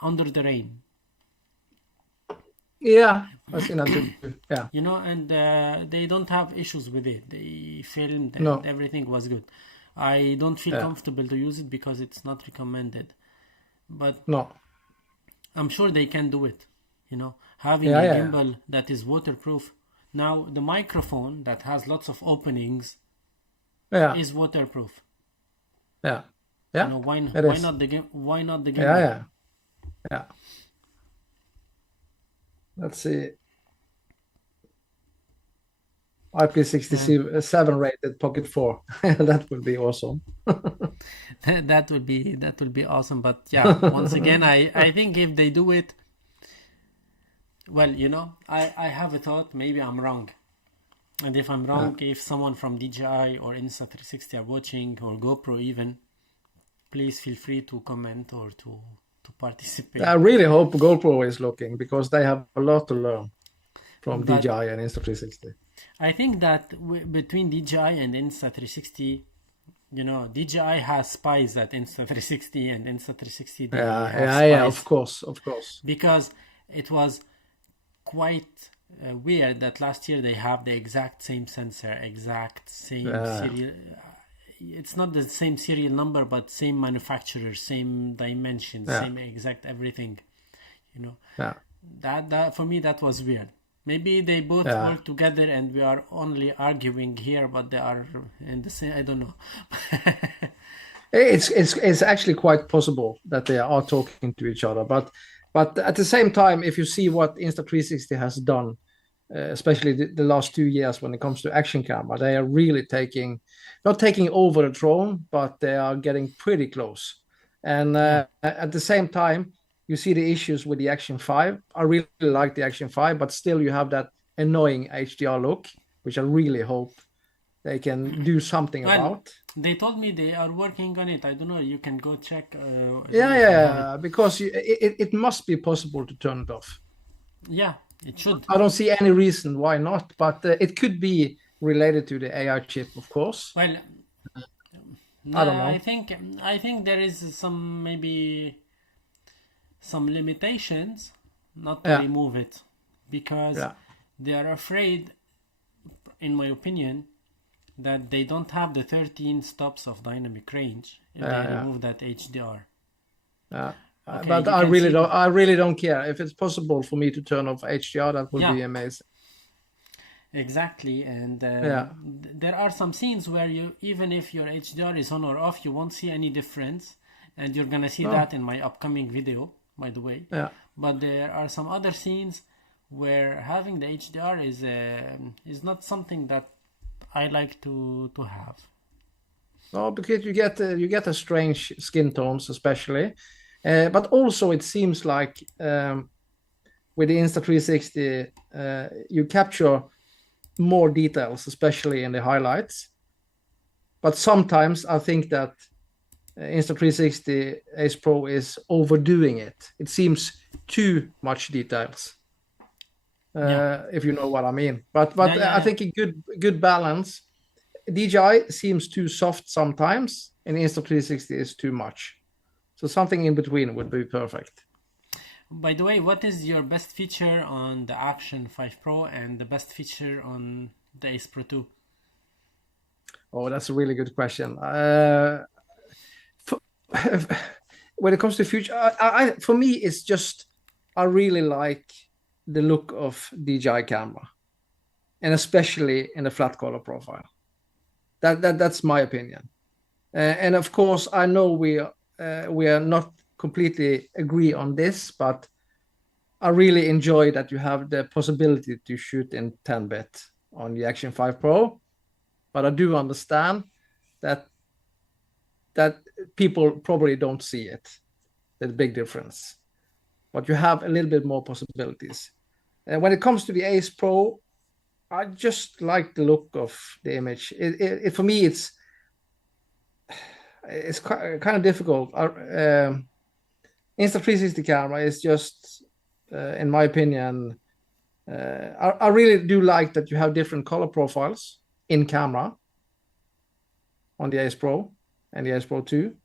under the rain, Yeah, I've seen that too. Yeah. you know, and they don't have issues with it. They filmed and No. everything was good. I don't feel Yeah. comfortable to use it because it's not recommended, but No. I'm sure they can do it, you know, having Yeah, a yeah, gimbal that is waterproof. Now, the microphone that has lots of openings yeah, is waterproof. yeah, You yeah. know, It why is. not why not the Yeah, gimbal? yeah, yeah. Let's see. IP67 rated Pocket 4. That would be awesome. That would be awesome. But yeah, once again, I think if they do it, well, you know, I have a thought. Maybe I'm wrong, and if I'm wrong, if someone from DJI or Insta360 are watching, or GoPro even, please feel free to comment or to I participate. really hope GoPro is looking because they have a lot to learn from But DJI and Insta360. I think that between DJI and Insta360, you know, DJI has spies at Insta360, and Insta360 they Yeah, have yeah, yeah. Of spies course, of course. because it was quite weird that last year they have the exact same sensor, exact same serial. It's not the same serial number, but same manufacturer, same dimensions, Yeah, same exact everything. You know, yeah, that for me that was weird. Maybe they both yeah. work together and we are only arguing here, but they are in the same. I don't know. It's actually quite possible that they are talking to each other, but at the same time, if you see what Insta360 has done, especially the last 2 years when it comes to action camera, they are really not taking over the throne, but they are getting pretty close. And Yeah. at the same time, you see the issues with the Action 5. I really like the Action 5, but still you have that annoying HDR look, which I really hope they can do something Well, about. they told me they are working on it. I don't know. You can go check. I don't Yeah, know if I have it. yeah, because it must be possible to turn it off. Yeah, it should. I don't see any reason why not, but it could be related to the AI chip, of course. Well, I don't I know. think there is some maybe some limitations not to Yeah, remove it because yeah, they are afraid, in my opinion, that they don't have the 13 stops of dynamic range if they yeah, remove that HDR. yeah. Okay, But you can see. I really don't care. If it's possible for me to turn off HDR, that would Yeah, be amazing. exactly. And Yeah, there are some scenes where you, even if your HDR is on or off, you won't see any difference. And you're gonna see no, that in my upcoming video. by the way. Yeah. But there are some other scenes where having the HDR is not something that I like to have. No, because you get a strange skin tones, especially, but also it seems like with the Insta360, you capture more details, especially in the highlights. But sometimes I think that Insta360 Ace Pro is overdoing it. It seems too much details. If you know what I mean. But I think a good balance. DJI seems too soft sometimes, and Insta360 is too much. So something in between would be perfect. By the way, what is your best feature on the Action 5 Pro and the best feature on the Ace Pro 2? Oh, that's a really good question. When it comes to future, for me, it's just I really like the look of DJI camera, and especially in the flat color profile. That's my opinion. And of course, I know we are not completely agree on this, but I really enjoy that you have the possibility to shoot in 10-bit on the Action 5 Pro. But I do understand that people probably don't see it, the big difference. But you have a little bit more possibilities. And when it comes to the Ace Pro, I just like the look of the image. For me, it's kind of difficult. Insta360 camera is just, in my opinion, I really do like that you have different color profiles in camera on the Ace Pro and the Ace Pro 2.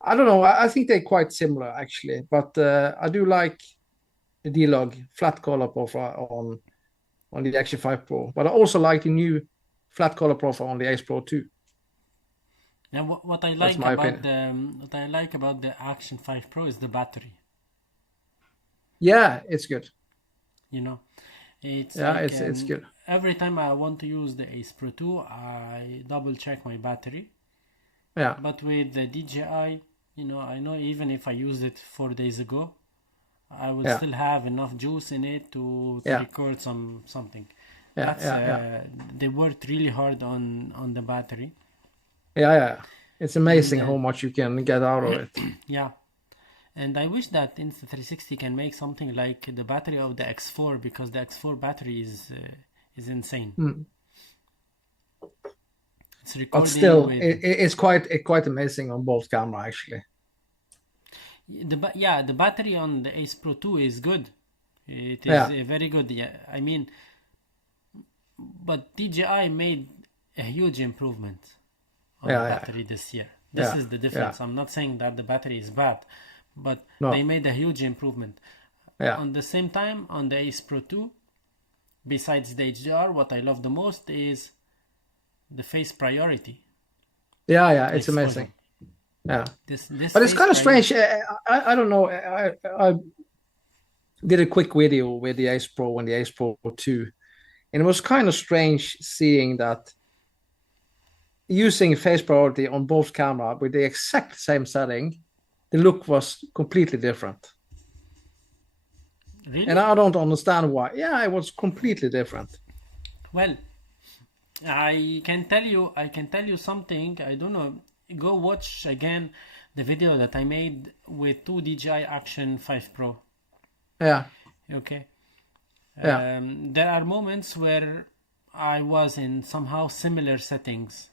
I don't know. I think they're quite similar, actually. But I do like the D-Log flat color profile on the Action 5 Pro. But I also like the new flat color profile on the Ace Pro 2. Now, what I like about the Action 5 Pro is the battery. Yeah, it's good. It's it's good. Every time I want to use the Ace Pro 2, I double check my battery. Yeah. But with the DJI, I know even if I used it 4 days ago, I will still have enough juice in it to record something. They worked really hard on the battery. Yeah. It's amazing how much you can get out of it. Yeah. And I wish that Insta360 can make something like the battery of the X4, because the X4 battery is insane. It's recording, but still, it's quite amazing on both camera, actually. The battery on the Ace Pro 2 is good. It is very good. Yeah, I mean, but DJI made a huge improvement on the battery this year. This is the difference. I'm not saying that the battery is bad, but they made a huge improvement. On the same time, on the Ace Pro 2, besides the HDR, what I love the most is the face priority. It's amazing. Yeah, but it's kind of strange. I don't know. I did a quick video with the Ace Pro and the Ace Pro 2, and it was kind of strange seeing that using face priority on both camera with the exact same setting, the look was completely different. Really? And I don't understand why. Yeah, it was completely different. Well, I can tell you something. I don't know. Go watch again the video that I made with two DJI Action 5 Pro. Yeah. Okay. Yeah. There are moments where I was in somehow similar settings.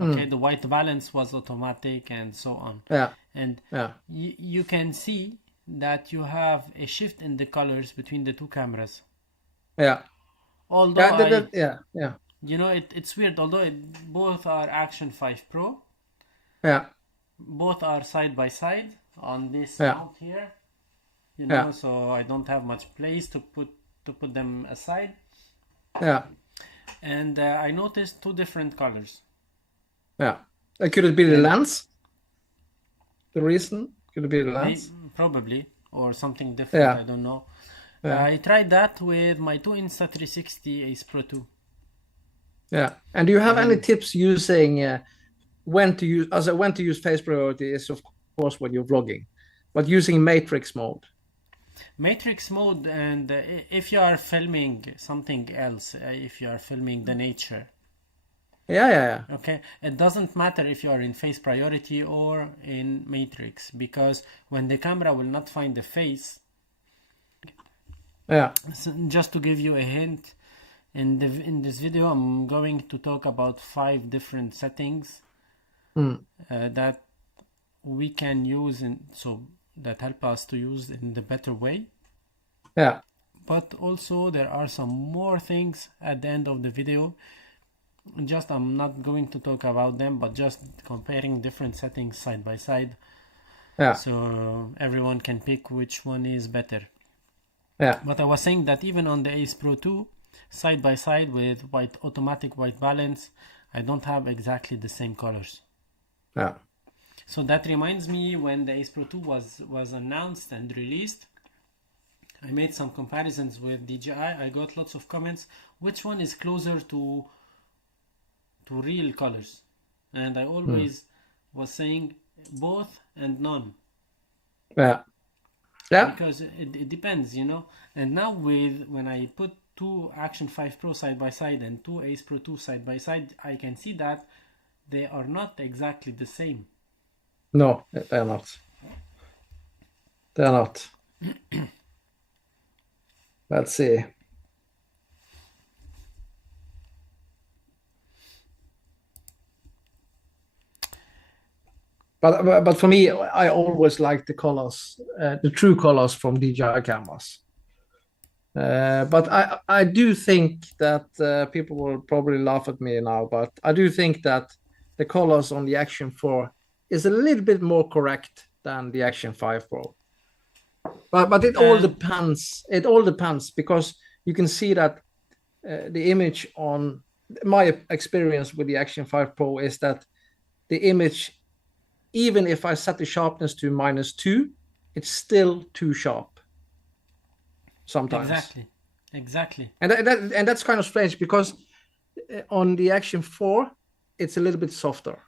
Okay, the white balance was automatic and so on. Yeah. And you can see that you have a shift in the colors between the two cameras. Yeah. Although yeah. It's weird. Although both are Action 5 Pro. Yeah. Both are side by side on this mount here. So I don't have much place to put them aside. Yeah. And I noticed two different colors. Yeah. Could it be the lens? The reason? Could it be the lens? Probably. Or something different. Yeah. I don't know. Yeah. I tried that with my two Insta360 Ace Pro 2. Yeah. And do you have any tips using when to use face priority is of course when you're vlogging. but using matrix mode. Matrix mode, and if you are filming something else, if you are filming the nature, Yeah. okay, it doesn't matter if you are in face priority or in matrix, because when the camera will not find the face. Yeah. So just to give you a hint, in this video I'm going to talk about 5 different settings that we can use, that help us to use in the better way. Yeah. But also there are some more things at the end of the video. Just I'm not going to talk about them, but just comparing different settings side by side. Yeah. So everyone can pick which one is better. Yeah. But I was saying that even on the Ace Pro 2, side by side with automatic white balance, I don't have exactly the same colors. Yeah. So that reminds me, when the Ace Pro 2 was announced and released, I made some comparisons with DJI. I got lots of comments. Which one is closer to real colors? And I always was saying both and none. Yeah. Yeah. Because it depends, you know. And now when I put 2 Action 5 Pro side by side and 2 Ace Pro 2 side by side, I can see that they are not exactly the same. No, they are not. They are not. Let's see. But for me, I always like the colors, the true colors from DJI cameras. But I do think that people will probably laugh at me now, but I do think that the colors on the Action 4 is a little bit more correct than the Action 5 Pro. But it all depends. It all depends, because you can see that the image on my experience with the Action 5 Pro is that the image, even if I set the sharpness to -2, it's still too sharp sometimes. Exactly. And that's kind of strange, because on the Action 4, it's a little bit softer.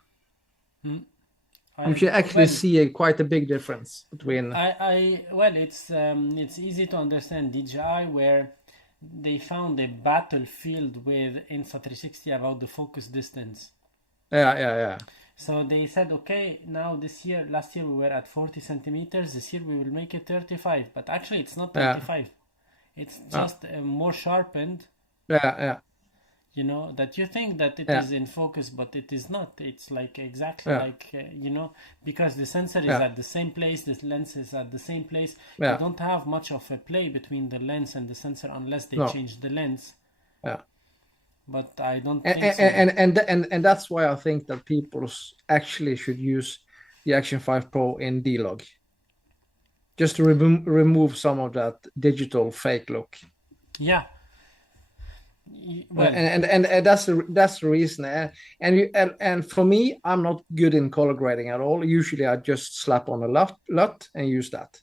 You should actually see quite a big difference between. It's easy to understand DJI, where they found a battlefield with Insta360 about the focus distance. Yeah. So they said, okay, now last year we were at 40 centimeters. This year we will make it 35, but actually it's not 35. It's just more sharpened. Yeah. You know, that you think that it is in focus, but it is not. It's like exactly like, you know, because the sensor is at the same place, the lens is at the same place. You don't have much of a play between the lens and the sensor unless they change the lens. Yeah. But I don't think so. And that's why I think that people actually should use the Action 5 Pro in D-Log, just to remove some of that digital fake look. Yeah. Well, and that's the reason. And for me, I'm not good in color grading at all. Usually, I just slap on a LUT and use that,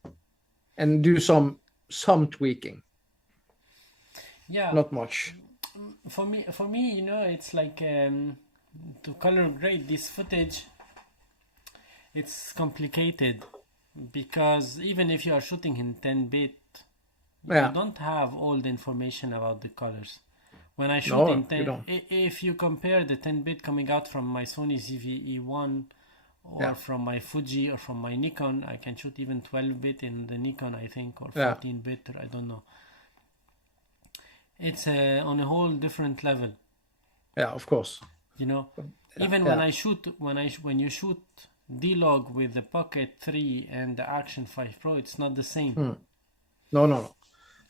and do some tweaking. Yeah. Not much. For me, you know, it's like to color grade this footage, it's complicated, because even if you are shooting in 10-bit, you don't have all the information about the colors. When I shoot in 10, if you compare the 10-bit coming out from my Sony ZV-E1 or from my Fuji or from my Nikon, I can shoot even 12-bit in the Nikon, I think, or 14-bit, or I don't know. It's on a whole different level. Yeah, of course. You know, even when you shoot D-Log with the Pocket 3 and the Action 5 Pro, it's not the same. No.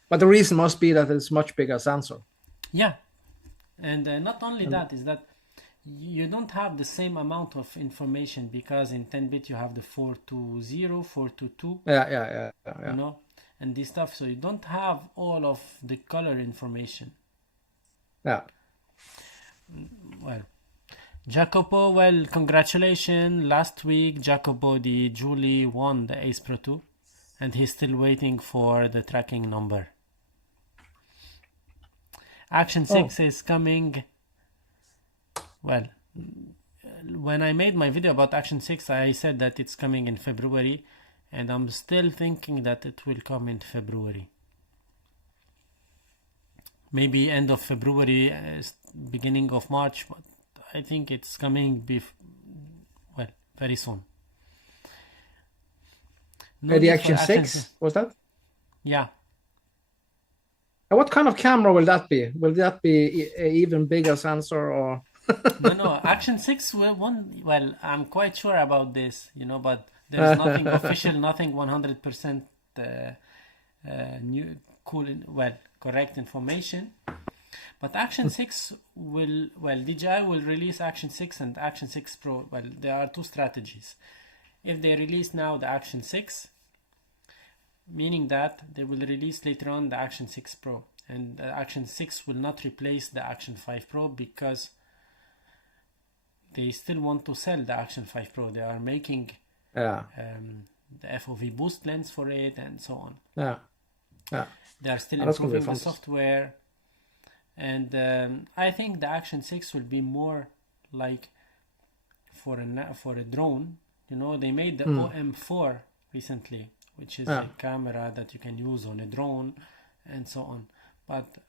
But the reason must be that it's much bigger sensor. Yeah, and not only that, is that you don't have the same amount of information, because in 10-bit you have the 420, 422. Yeah. You know, and this stuff, so you don't have all of the color information. Yeah. Well, Jacopo, congratulations. Last week, Jacopo Di Giuli won the Ace Pro 2, and he's still waiting for the tracking number. Action 6 is coming. Well, when I made my video about Action 6, I said that it's coming in February. and I'm still thinking that it will come in February. Maybe end of February, beginning of March, but I think it's coming very soon. No The need for Action 6, was that? Yeah. And what kind of camera will that be? Will that be a even bigger sensor or? No, Action 6 well, I'm quite sure about this, but there's nothing official, nothing 100% new, correct information. But Action 6 DJI will release Action 6 and Action 6 Pro. Well, there are two strategies. If they release now the Action 6, meaning that they will release later on the Action 6 Pro, and the Action 6 will not replace the Action 5 Pro because they still want to sell the Action 5 Pro. They are making the FOV boost lens for it and so on. They are still improving the software, and I think the Action 6 will be more like for a drone. They made the OM4 recently, which is a camera that you can use on a drone and so on. But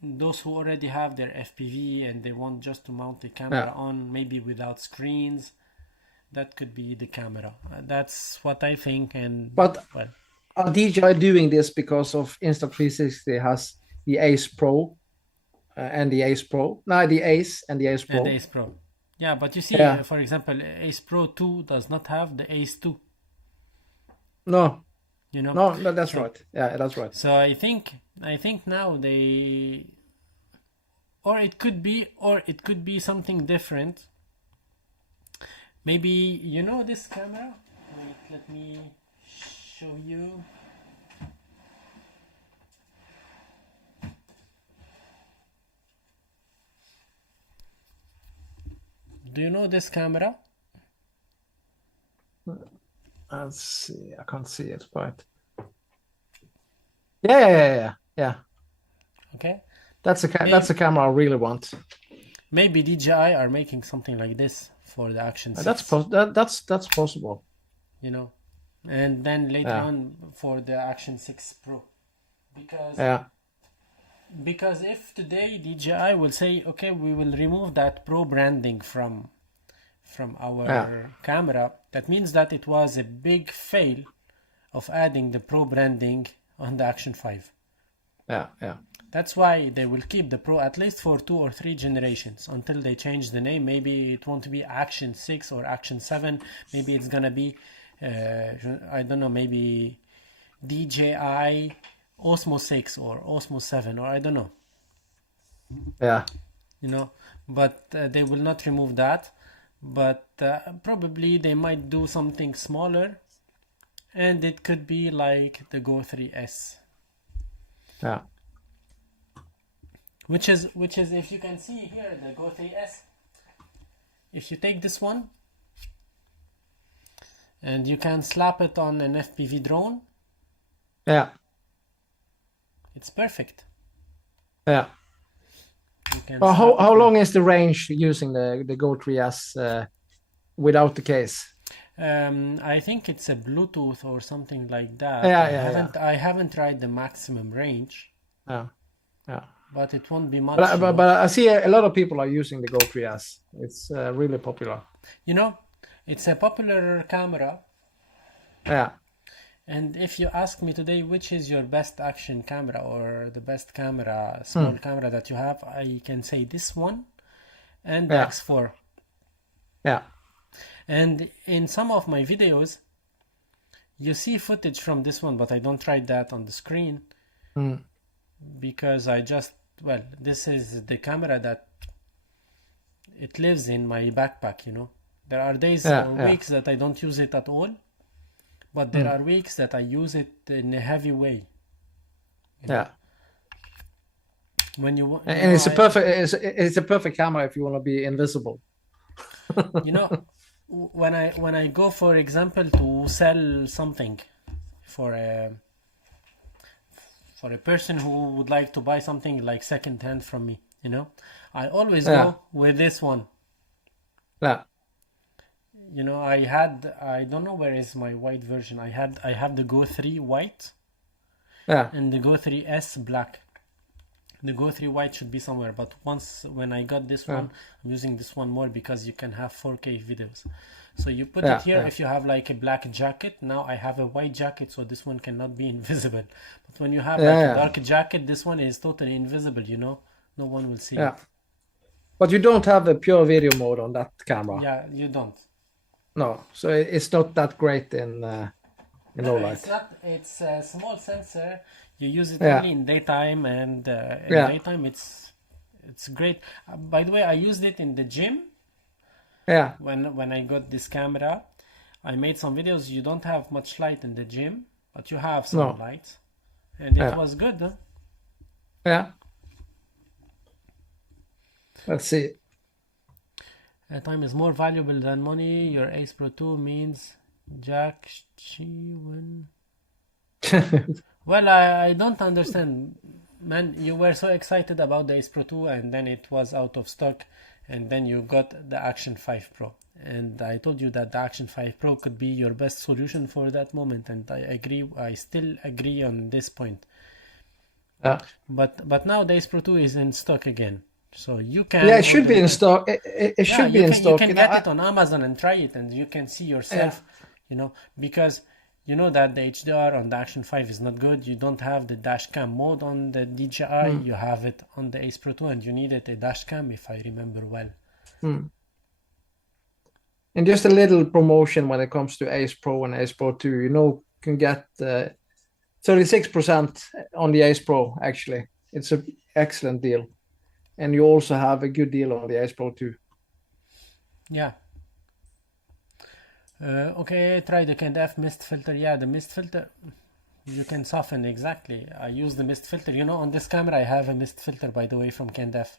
those who already have their FPV and they want just to mount the camera on, maybe without screens, that could be the camera. That's what I think. But are DJI doing this because of Insta360 has the Ace Pro and the Ace Pro? No, the Ace and the Ace Pro. And the Ace Pro. Yeah, but you see, for example, Ace Pro 2 does not have the Ace 2. No. No, that's right. Yeah, that's right. So I think now or it could be something different. Maybe this camera. Wait, let me show you. Do you know this camera? Let's see. I can't see it, but yeah. Okay. That's a camera I really want. Maybe DJI are making something like this for the Action 6. That's possible. And then later on for the Action 6 Pro, because if today DJI will say, okay, we will remove that Pro branding from our camera, that means that it was a big fail of adding the Pro branding on the Action 5. That's why they will keep the Pro at least for 2 or 3 generations until they change the name. Maybe it won't be Action 6 or Action 7. Maybe it's gonna be I don't know, maybe DJI Osmo 6 or Osmo 7, or I don't know. But they will not remove that. But probably they might do something smaller, and it could be like the Go 3S. Which is if you can see here, the Go 3S, if you take this one and you can slap it on an FPV drone, it's perfect. How long is the range using the Go 3S without the case? I think it's a Bluetooth or something like that. I haven't tried the maximum range. But it won't be much. But I see a lot of people are using the Go 3S. It's really popular. It's a popular camera. And if you ask me today which is your best action camera or the best camera, small camera that you have, I can say this one and the X4. And in some of my videos, you see footage from this one, but I don't try that on the screen because this is the camera that it lives in my backpack, There are days or weeks that I don't use it at all. But there are weeks that I use it in a heavy way. When you and it's a perfect camera if you want to be invisible. When I go, for example, to sell something for a person who would like to buy something like second hand from me, I always go with this one. You know, I don't know where is my white version. I have the Go 3 white Yeah, and the Go 3S black. The Go 3 white should be somewhere, but once when I got this yeah, one, I'm using this one more because you can have 4K videos. So you put it yeah, here yeah, if you have like a black jacket. Now I have a white jacket, so this one cannot be invisible. But when you have like a yeah, dark jacket, this one is totally invisible, you know? No one will see yeah. it. But you don't have a pure video mode on that camera. Yeah, you don't. No, so it's not that great in No, low no, light. it's not. It's a small sensor. You use it Yeah, only in daytime, and in yeah, daytime it's great. By the way, I used it in the gym yeah. when I got this camera. I made some videos. You don't have much light in the gym, but you have some No, light, and it yeah, was good. Huh? yeah. Let's see. Time is more valuable than money. Your Ace Pro 2 means Jack Chiwen. Well, I don't understand, man. You were so excited about the Ace Pro 2 and then it was out of stock, and then you got the Action 5 Pro. And I told you that the Action 5 Pro could be your best solution for that moment, and I agree. I still agree on this point. Yeah, But now the Ace Pro 2 is in stock again, so you yeah. can It should order be in it. stock. It Yeah, should be in you stock. can And get it on Amazon and try it, and you can see yeah, yourself, you know, because you know that the HDR on the Action 5 is not good. You don't have the dash cam mode on the DJI. mm, You have it on the Ace Pro 2, and you needed a dash cam, if I remember well. mm. And just a little promotion when it comes to Ace Pro and Ace Pro 2. Can get 36% on the Ace Pro. Actually, it's an excellent deal, and you also have a good deal on the Ace Pro 2. Yeah. Okay, try the KNF mist filter. Yeah, the mist filter, you can soften exactly. I use the mist filter. You know, on this camera I have a mist filter, by the way, from KNF.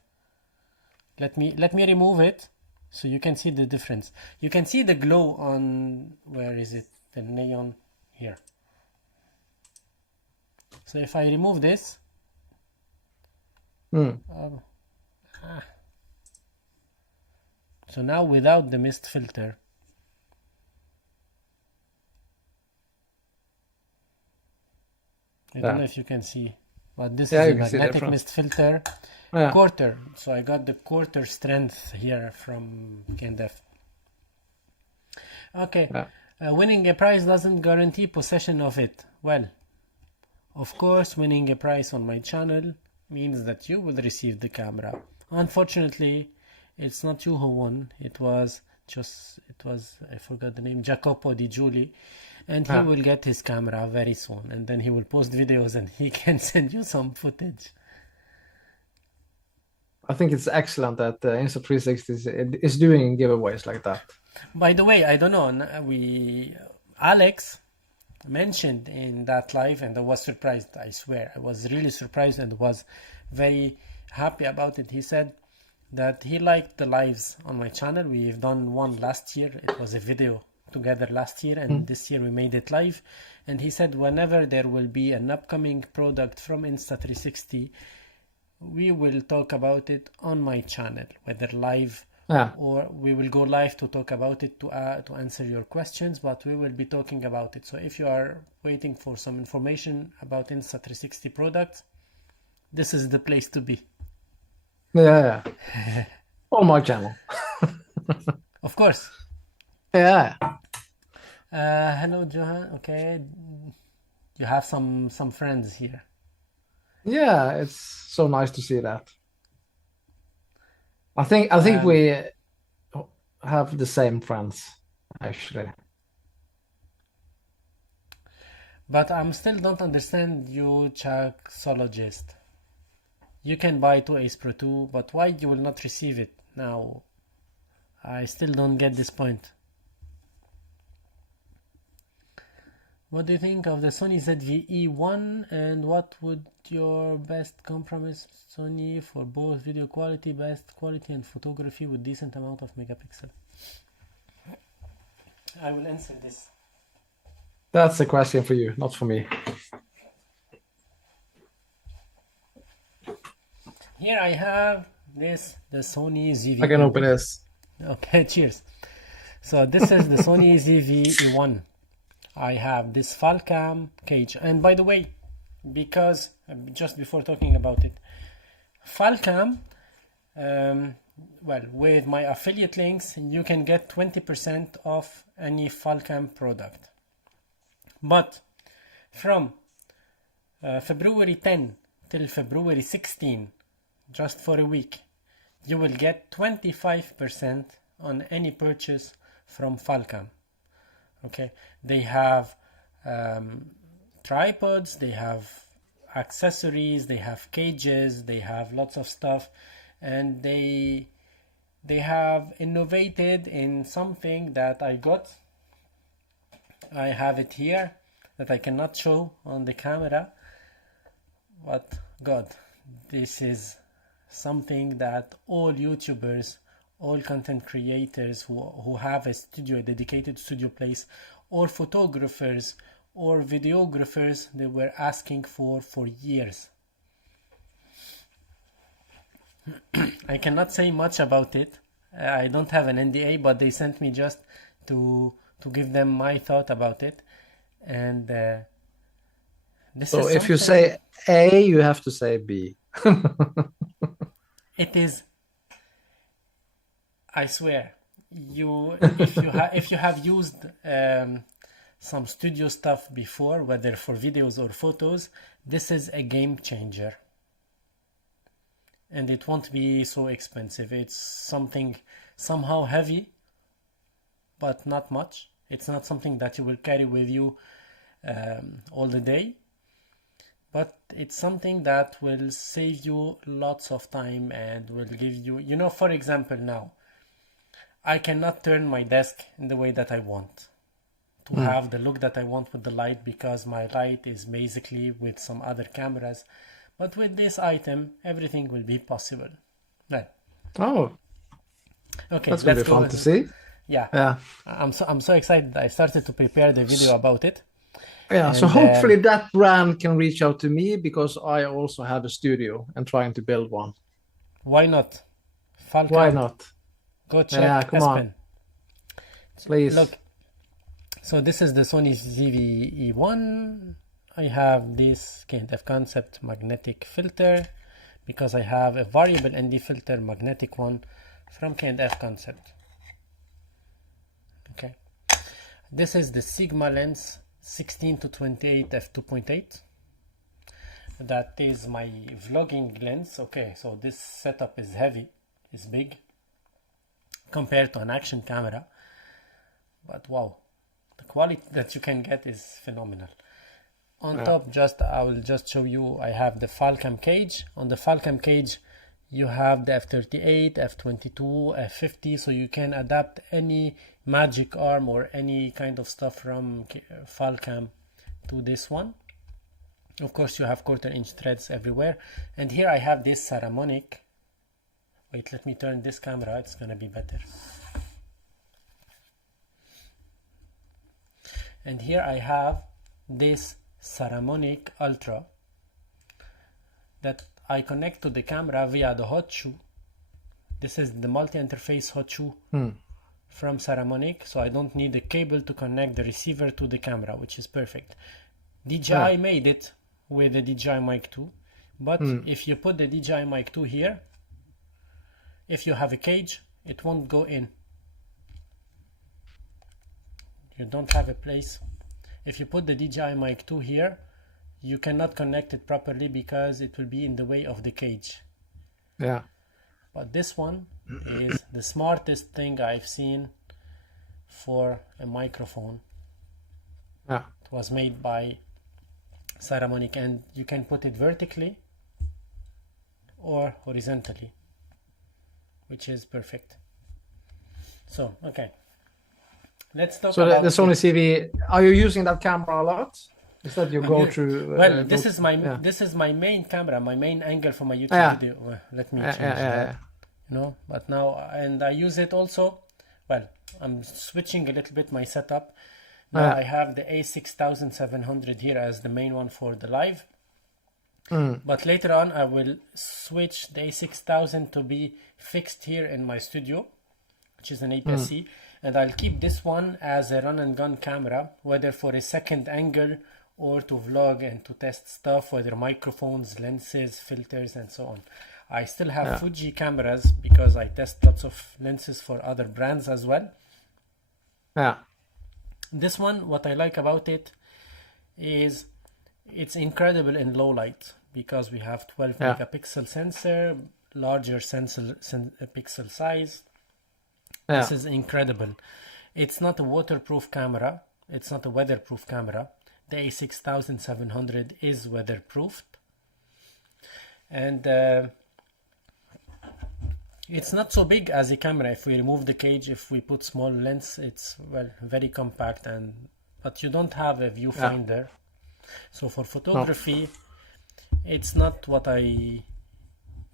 Let me remove it so you can see the difference. You can see the glow on, where is it? The neon here. So if I remove this, Mm. so now without the mist filter, I don't know Yeah, if you can see, but this yeah. is a You can see the magnetic difference. mist filter Yeah, quarter. So I got the quarter strength here from KNF. Okay, yeah, winning a prize doesn't guarantee possession of it. Well, of course, winning a prize on my channel means that you will receive the camera. Unfortunately, it's not you who won. It was I forgot the name, Jacopo Di Giuli, and he yeah. will get his camera very soon, and then he will post videos and he can send you some footage. I think it's excellent that Insta360 is doing giveaways like that. By the way, I don't know, Alex mentioned in that live, and I was surprised. I swear, I was really surprised and was very happy about it. He said that he liked the lives on my channel. We've done one last year. It was a video together last year, and Mm. this year we made it live. And he said whenever there will be an upcoming product from Insta360, we will talk about it on my channel, whether live Yeah, or we will go live to talk about it to answer your questions, but we will be talking about it. So if you are waiting for some information about Insta360 products, this is the place to be. yeah, yeah. On my channel. Of course. Yeah, Hello, Johan. Okay, you have some friends here. yeah. It's so nice to see that. I think Um, we have the same friends, actually. but I'm still don't understand you, Chaxologist. You can buy two Ace Pro 2, but why you will not receive it now? I still don't get this point. What do you think of the Sony ZV-E1, and what would your best compromise Sony for both video quality, best quality, and photography with decent amount of megapixel? I will answer this. That's a question for you, not for me. Here I have the Sony ZV-E1. I can open this. Okay, cheers. So this is the Sony ZV-E1. I have this Falcam cage. And by the way, because just before talking about it, Falcam, well, with my affiliate links, you can get 20% off any Falcam product. But from February 10 till February 16, just for a week, you will get 25% on any purchase from Falcam. Okay, they have tripods, they have accessories, they have cages, they have lots of stuff, and they have innovated in something that I got. I have it here that I cannot show on the camera, but God, this is something that all YouTubers, all content creators who have a studio, a dedicated studio place, or photographers or videographers, they were asking for years. I cannot say much about it. I don't have an NDA, but they sent me just to give them my thought about it. And this So is if you something- say A, you have to say B. it is, I swear, if you have used some studio stuff before, whether for videos or photos, this is a game changer. And it won't be so expensive. It's something somehow heavy, but not much. It's not something that you will carry with you all the day, but it's something that will save you lots of time and will give you, for example, now I cannot turn my desk in the way that I want to have the look that I want with the light, because my light is basically with some other cameras. But with this item, everything will be possible. Well, Oh, okay, that's gonna let's be go. fun to see. Yeah, Yeah. I'm so excited. I started to prepare the video about it. Yeah, so And, hopefully that brand can reach out to me, because I also have a studio and trying to build one. Why not? Falcam, Why not? go check Yeah, come on. Espen. Please. Look, so this is the Sony ZV-E1. I have this K&F Concept magnetic filter because I have a variable ND filter magnetic one from K&F Concept. Okay, this is the Sigma lens 16 to 28 f2.8. That is my vlogging lens. Okay, so this setup is heavy, is big compared to an action camera, but wow, the quality that you can get is phenomenal. On top, I will just show you, I have the Falcam cage. On the Falcam cage, you have the f38, f22, f50, so you can adapt any magic arm or any kind of stuff from Falcam to this one. Of course, you have 1/4 inch threads everywhere. And here I have this Saramonic. Wait, let me turn this camera, it's gonna be better. And here I have this Saramonic Ultra that I connect to the camera via the hot shoe. This is the multi-interface hot shoe from Saramonic, so I don't need a cable to connect the receiver to the camera, which is perfect. DJI made it with the DJI Mic 2, but if you put the DJI Mic 2 here, if you have a cage, it won't go in. You don't have a place. If you put the DJI Mic 2 here, you cannot connect it properly because it will be in the way of the cage. Yeah. But this one is the smartest thing I've seen for a microphone. Yeah. It was made by Saramonic, and you can put it vertically or horizontally, which is perfect. So, okay. Let's talk So about the Sony CV, are you using that camera a lot? Is that your go-to? Well, this is my main camera, my main angle for my YouTube video. Well, let me change that. But now, and I use it also. Well, I'm switching a little bit my setup. Now I have the A6700 here as the main one for the live. But later on, I will switch the A6000 to be fixed here in my studio, which is an APS-C. And I'll keep this one as a run and gun camera, whether for a second angle or to vlog and to test stuff, whether microphones, lenses, filters, and so on. I still have Fuji cameras because I test lots of lenses for other brands as well. Yeah. This one, what I like about it is it's incredible in low light because we have 12 megapixel sensor, larger pixel size. This is incredible. It's not a waterproof camera. It's not a weatherproof camera. The A6700 is weatherproofed. And it's not so big as a camera. If we remove the cage, if we put small lens, it's very compact, but you don't have a viewfinder. So for photography, it's not what I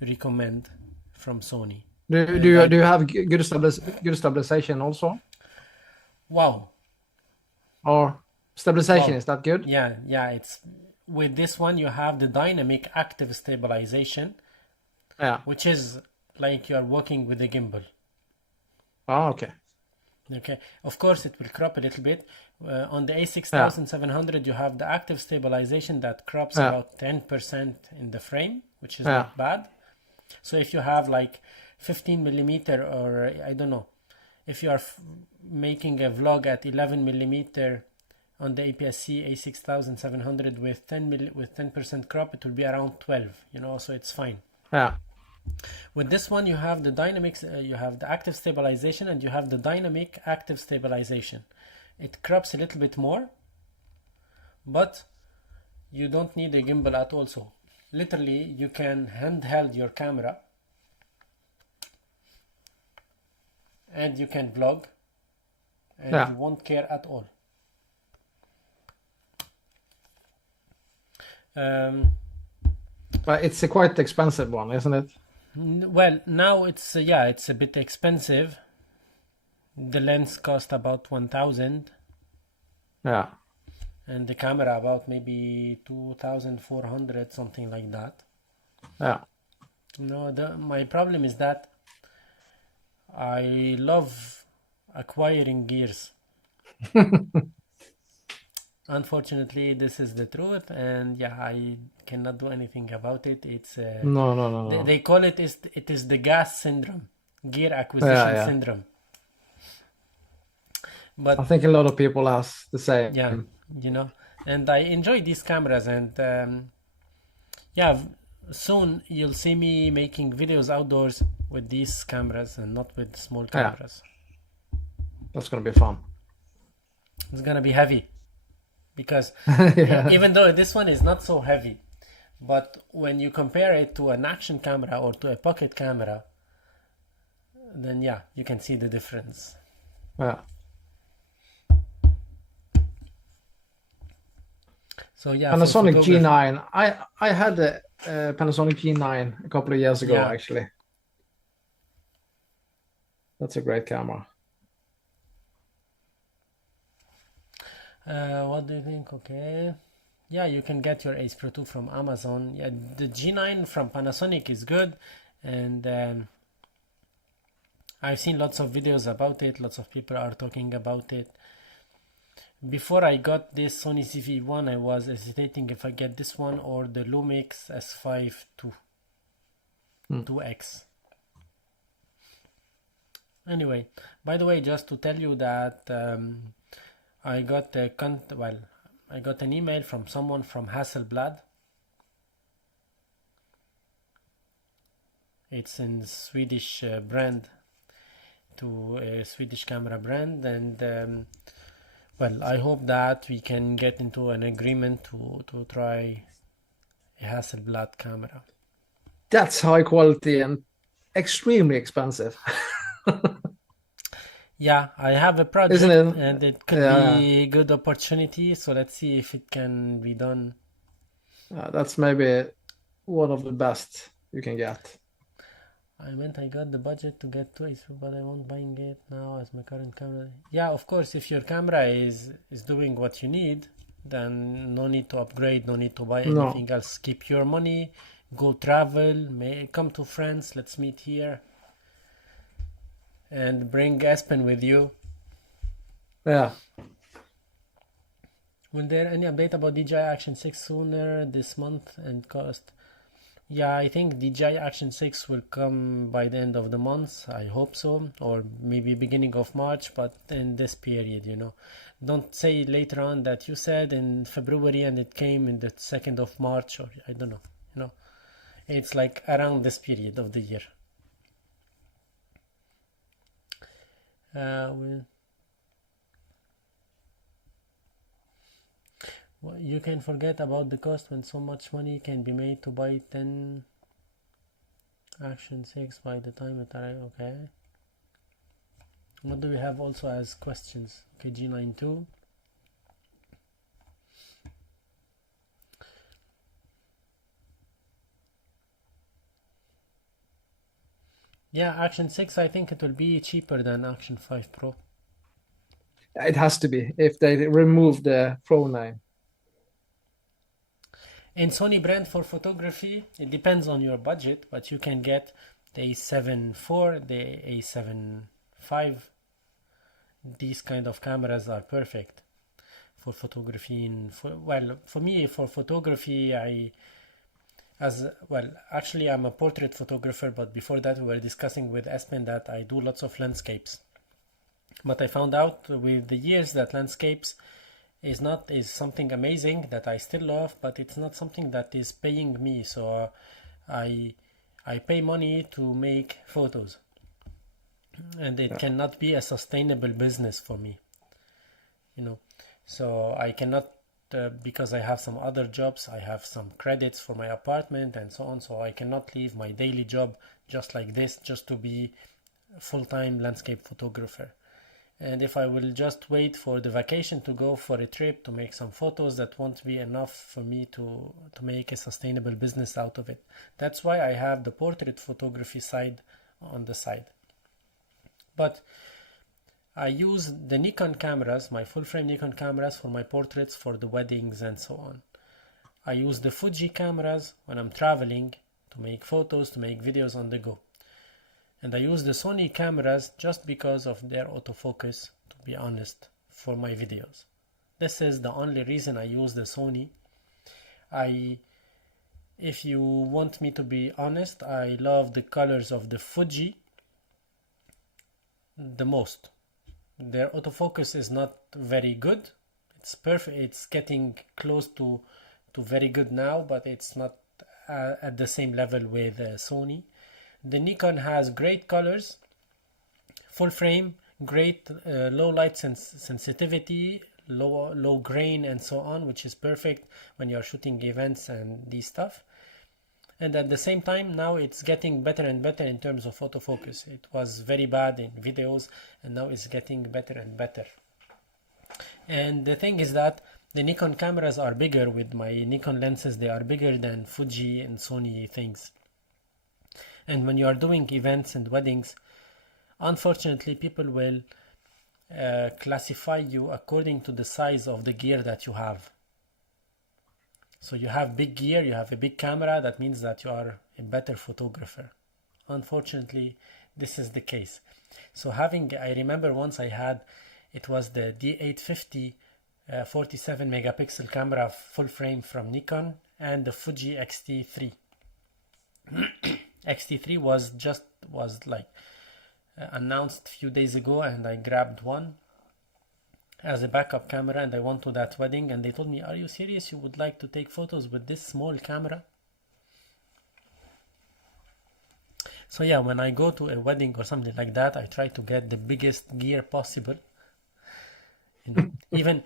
recommend from Sony. Do you have good stabilization also? Wow. Or stabilization, is that good? Yeah. It's with this one you have the dynamic active stabilization. Yeah. Which is like you are working with a gimbal. Oh, okay. Okay. Of course, it will crop a little bit. On the A6700, you have the active stabilization that crops about 10% in the frame, which is not bad. So if you have like 15 millimeter, or I don't know, if you are making a vlog at 11 millimeter on the APS-C A6700 with 10% crop, it will be around 12. So it's fine. Yeah. With this one, you have the dynamics, you have the active stabilization, and you have the dynamic active stabilization. It crops a little bit more, but you don't need a gimbal at all. So literally, you can handheld your camera and you can vlog, and you won't care at all. But it's a quite expensive one, isn't it? Well, now it's it's a bit expensive. The lens cost about 1,000. Yeah. And the camera about maybe 2,400, something like that. Yeah. My problem is that I love acquiring gears. Unfortunately, this is the truth, and I cannot do anything about it. It's no. They call it is the gas syndrome, gear acquisition syndrome. But I think a lot of people ask the same. And I enjoy these cameras, and soon you'll see me making videos outdoors with these cameras and not with small cameras. That's gonna be fun. It's gonna be heavy. Because even though this one is not so heavy, but when you compare it to an action camera or to a pocket camera, then you can see the difference. Yeah. So Panasonic G9. I had a Panasonic G9 a couple of years ago actually. That's a great camera. What do you think? Okay. You can get your acepro 2 from Amazon. The G9 from Panasonic is good, and I've seen lots of videos about it. Lots of people are talking about it. Before I got this Sony CV1, I was hesitating if I get this one or the Lumix S5 2X. Anyway, by the way, just to tell you that I got an email from someone from Hasselblad. It's a Swedish brand, to a Swedish camera brand, and I hope that we can get into an agreement to try a Hasselblad camera. That's high quality and extremely expensive. I have a project, and it could be a good opportunity. So let's see if it can be done. That's maybe one of the best you can get. I got the budget to get to it, but I won't buying it now as my current camera. Of course, if your camera is doing what you need, then no need to upgrade, no need to buy anything else. Keep your money, go travel, come to France, let's meet here. And bring Espen with you. Yeah. Will there any update about DJI Action 6 sooner this month and cost? Yeah, I think DJI Action 6 will come by the end of the month. I hope so, or maybe beginning of March, but in this period, you know. Don't say later on that you said in February and it came in the 2nd of March, or I don't know, you know. It's like around this period of the year. You can forget about the cost when so much money can be made to buy 10 Action 6 by the time it arrives. Okay. What do we have also as questions? Okay, G92. Yeah, Action 6, I think it will be cheaper than Action 5 Pro. It has to be if they remove the Pro 9. In Sony brand for photography, it depends on your budget, but you can get the A7 IV, the A7 V. These kind of cameras are perfect for photography. For me, for photography, actually I'm a portrait photographer, but before that we were discussing with Espen that I do lots of landscapes. But I found out with the years that landscapes is something amazing that I still love, but it's not something that is paying me. So I pay money to make photos, and it cannot be a sustainable business for me, you know. So I cannot, because I have some other jobs, I have some credits for my apartment and so on, so I cannot leave my daily job just like this just to be a full-time landscape photographer. And if I will just wait for the vacation to go for a trip to make some photos, that won't be enough for me to make a sustainable business out of it. That's why I have the portrait photography side on the side. But I use the Nikon cameras, my full-frame Nikon cameras, for my portraits, for the weddings and so on. I use the Fuji cameras when I'm traveling to make photos, to make videos on the go. And I use the Sony cameras just because of their autofocus, to be honest, for my videos. This is the only reason I use the Sony. If you want me to be honest, I love the colors of the Fuji the most. Their autofocus is not very good. It's perfect. It's getting close to very good now, but it's not at the same level with Sony. The Nikon has great colors, full frame, great low light sensitivity, low grain and so on, which is perfect when you're shooting events and these stuff. And at the same time, now it's getting better and better in terms of autofocus. It was very bad in videos, and now it's getting better and better. And the thing is that the Nikon cameras are bigger. With my Nikon lenses, they are bigger than Fuji and Sony things. And when you are doing events and weddings, unfortunately, people will classify you according to the size of the gear that you have. So you have big gear, you have a big camera, that means that you are a better photographer. Unfortunately, this is the case. So I remember once it was the D850 47 megapixel camera full frame from Nikon and the Fuji X-T3. X-T3 was announced a few days ago, and I grabbed one as a backup camera, and I went to that wedding and they told me, "Are you serious? You would like to take photos with this small camera?" So yeah, when I go to a wedding or something like that, I try to get the biggest gear possible. Even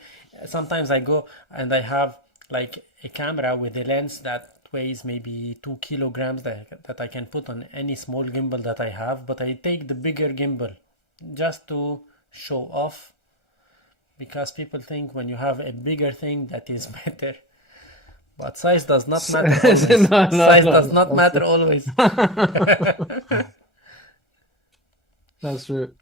sometimes I go and I have like a camera with a lens that weighs maybe 2 kilograms that I can put on any small gimbal that I have, but I take the bigger gimbal just to show off, because people think when you have a bigger thing that is better, but size does not matter always. Size does not matter always. That's true.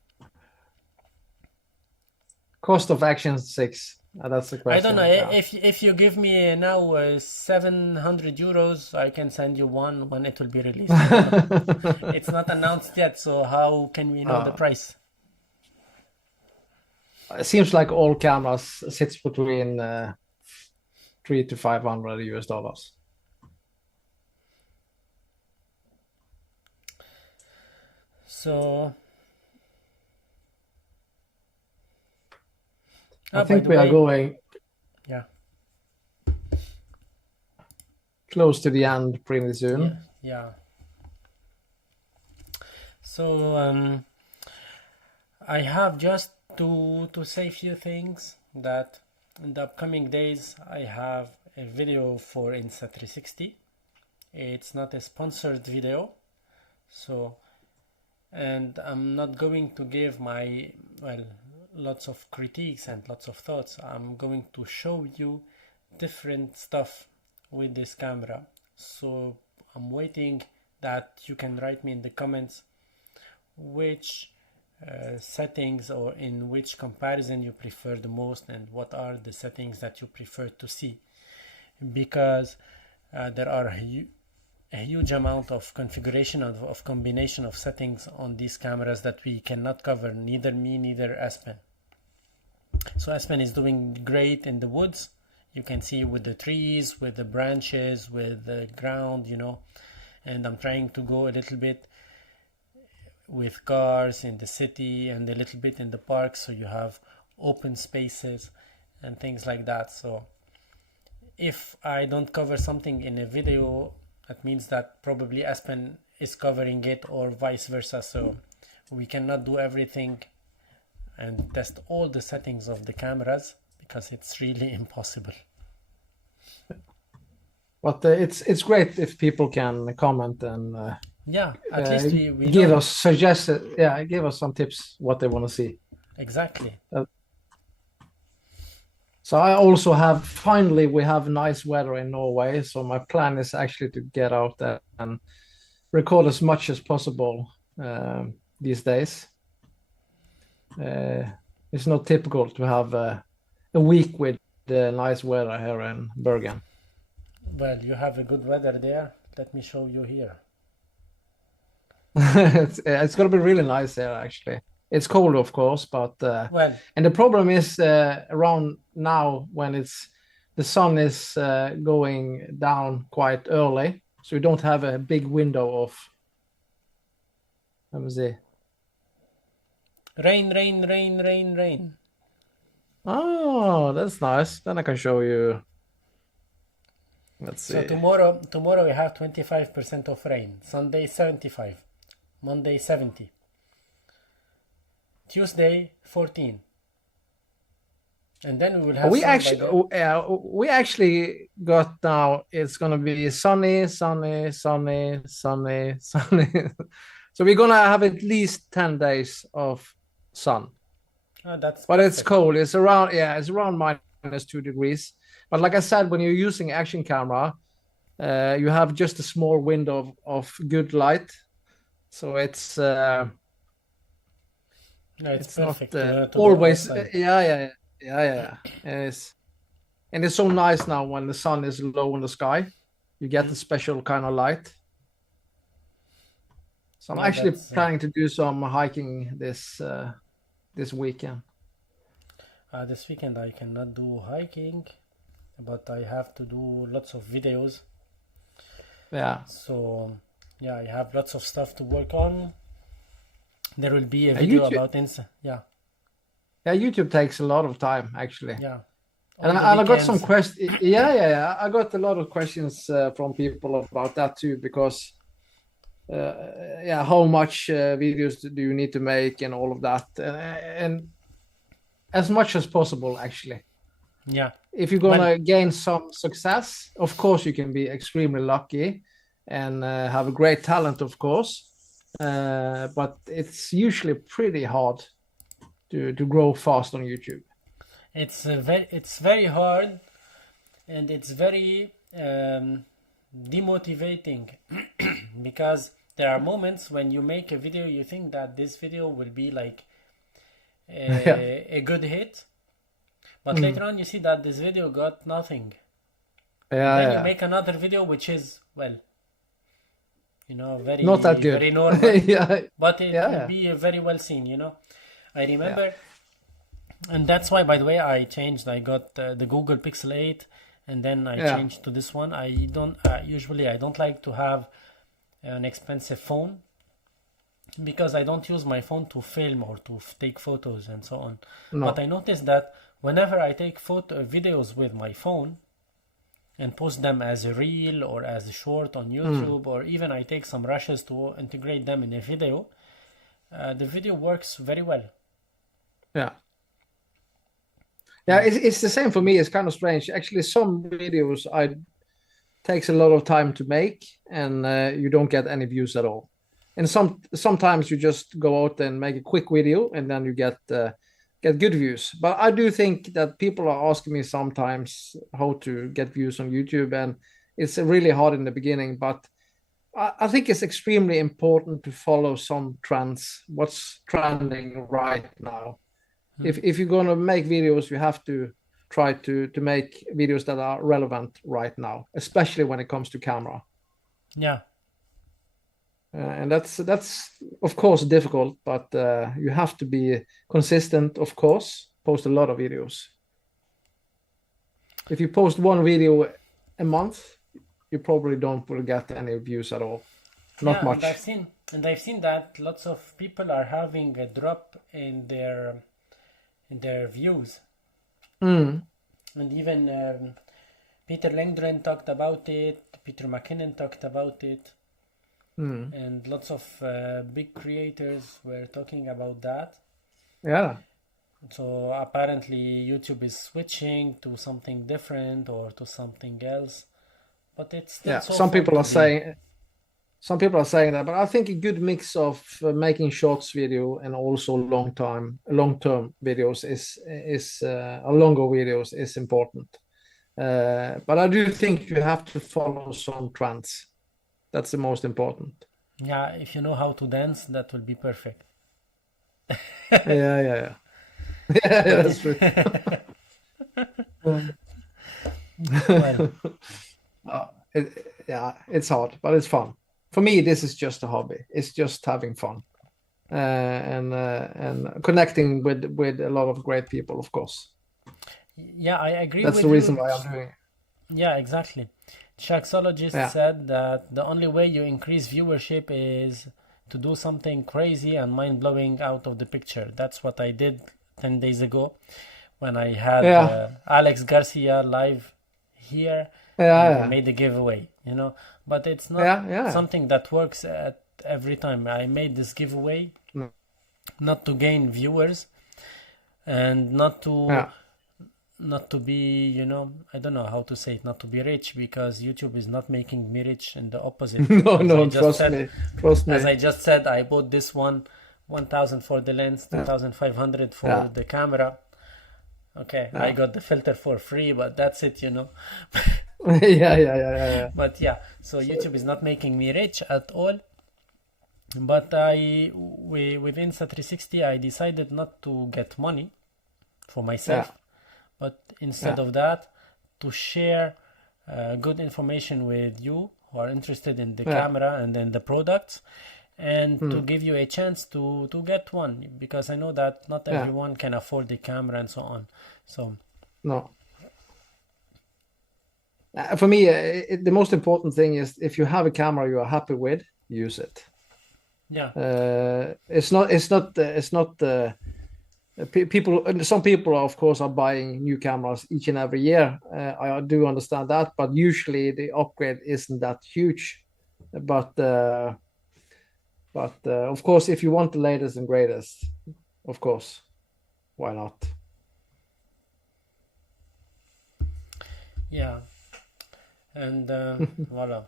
Cost of Action 6. That's the question. I don't know. If you give me now 700 euros, I can send you one when it will be released. It's not announced yet, so how can we know the price? It seems like all cameras sits between 300 to 500 US dollars. So, I by think the we are way, going yeah, close to the end pretty soon. yeah. So, I have just to say a few things that in the upcoming days I have a video for Insta360. It's not a sponsored video, so, and I'm not going to give my, well, lots of critiques and lots of thoughts. I'm going to show you different stuff with this camera. So I'm waiting that you can write me in the comments which settings or in which comparison you prefer the most, and what are the settings that you prefer to see, because there are a huge amount of configuration of combination of settings on these cameras that we cannot cover, neither me neither Aspen. So Aspen is doing great in the woods, you can see, with the trees, with the branches, with the ground, you know, and I'm trying to go a little bit with cars in the city and a little bit in the park, so you have open spaces and things like that. So if I don't cover something in a video, that means that probably Aspen is covering it, or vice versa. So we cannot do everything and test all the settings of the cameras, because it's really impossible. But it's great if people can comment and Yeah, at least we give know. us give us some tips what they want to see. Exactly. So I also have, finally, we have nice weather in Norway. So my plan is actually to get out there and record as much as possible these days. It's not typical to have a week with nice weather here in Bergen. Well, you have a good weather there. Let me show you here. It's gonna be really nice here, actually. It's cold, of course, but Well, and the problem is around now when the sun is going down quite early, so we don't have a big window of. Let me see. rain, rain, rain, rain, rain. Oh, that's nice. Then I can show you. Let's So see. tomorrow we have 25% of rain. Sunday 75. Monday 70. Tuesday 14. And then we will have We sun by actually, the... we actually got now. It's gonna be sunny, sunny, sunny, sunny, sunny. So we're gonna have at least 10 days of sun. Oh, that's But it's perfect. cold. It's around -2 degrees. But like I said, when you're using action camera, you have just a small window of good light, so it's No, it's not perfect to go always. outside. Yeah. And it's so nice now when the sun is low in the sky. You get the special kind of light. So I'm Yeah, actually that's planning to do some hiking this weekend. this weekend I cannot do hiking, but I have to do lots of videos. Yeah. So yeah, I have lots of stuff to work on. There will be a video YouTube, about Insta. Yeah, YouTube takes a lot of time actually. yeah. And All the I got some weekends. questions. Yeah. I got a lot of questions from people about that too, because how much videos do you need to make and all of that, and as much as possible actually. Yeah. If you're Well, gonna gain some success, of course you can be extremely lucky and have a great talent, of course. But it's usually pretty hard to grow fast on YouTube. it's very hard, and it's very demotivating because there are moments when you make a video, you think that this video will be like Yeah. a good hit, but later on you see that this video got nothing. Yeah, Then you yeah. make another video which is, well, you know, Not that good. very normal, Yeah, but it will yeah, be very well seen, you know. I yeah. remember And that's why, by the way, I changed. I got the Google Pixel 8, and then I Yeah. changed to this one. I don't usually I don't like to have an expensive phone because I don't use my phone to film or to take photos and so on. But No. I noticed that whenever I take videos with my phone and post them as a reel or as a short on YouTube, or even I take some rushes to integrate them in a video, the video works very well. Yeah. Yeah, it's the same for me. It's kind of strange. Actually, some videos I takes a lot of time to make, and you don't get any views at all. And sometimes you just go out and make a quick video, and then you get good views. But I do think that people are asking me sometimes how to get views on YouTube, and it's really hard in the beginning. But I think it's extremely important to follow some trends. What's trending right now? If you're gonna make videos, you have to try to make videos that are relevant right now, especially when it comes to camera. Yeah. And that's of course difficult, but you have to be consistent. Of course, post a lot of videos. If you post one video a month, you probably don't will get any views at all. Not Yeah, much. and I've seen that lots of people are having a drop in their views. Mm. And even Peter Lengren talked about it, Peter McKinnon talked about it, and lots of big creators were talking about that. Yeah. So apparently YouTube is switching to something different or to something else, but it's still Yeah. so Some fun people to are be. saying Some people are saying that, but I think a good mix of making shorts video and also long-term videos is or longer videos is important. But I do think you have to follow some trends. That's the most important. Yeah, if you know how to dance, that will be perfect. Yeah. Yeah, But that's true. well, Yeah, it's hard, but it's fun. For me, this is just a hobby. It's just having fun and connecting with a lot of great people, of course. yeah, I agree That's the with reason you. why I'm doing it. Yeah, exactly. Shaxologist Yeah. said that the only way you increase viewership is to do something crazy and mind-blowing out of the picture. That's what I did 10 days ago when I had Yeah. Alex Garcia live here and we Yeah. made a giveaway, But it's not Yeah. something that works at every time. I made this giveaway No. not to gain viewers and not to Yeah. be, I don't know how to say it, not to be rich, because YouTube is not making me rich, and the opposite. No, trust me. Trust As me. I just said, I bought this 1,000 for the lens, 2,500 for Yeah. the camera. Okay, I Yeah. got the filter for free, but that's it. Yeah. But yeah, so YouTube is not making me rich at all. But with Insta360, I decided not to get money for myself, but instead of that, to share good information with you who are interested in the camera and in the products, and to give you a chance to get one, because I know that not everyone can afford the camera and so on. So No. For me, the most important thing is if you have a camera you are happy with, use it. yeah, It's not people. Some people, of course, are buying new cameras each and every year. I do understand that, but usually the upgrade isn't that huge. But of course, if you want the latest and greatest, of course, why not? yeah, and voila.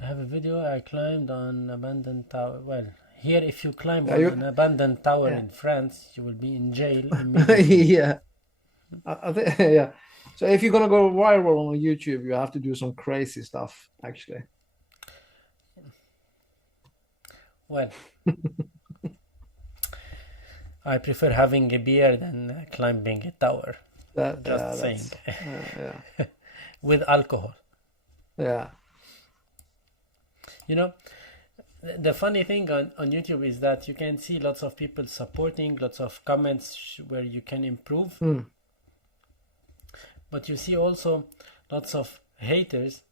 I have a video. I climbed on abandoned tower. Well, here, if you climb on an abandoned tower in France, you will be in jail immediately. Yeah, I think yeah. So if you're gonna go viral on YouTube, you have to do some crazy stuff, actually. Well, I prefer having a beer than climbing a tower. Just saying. Yeah. With alcohol. Yeah. the funny thing on YouTube is that you can see lots of people supporting, lots of comments where you can improve, but you see also lots of haters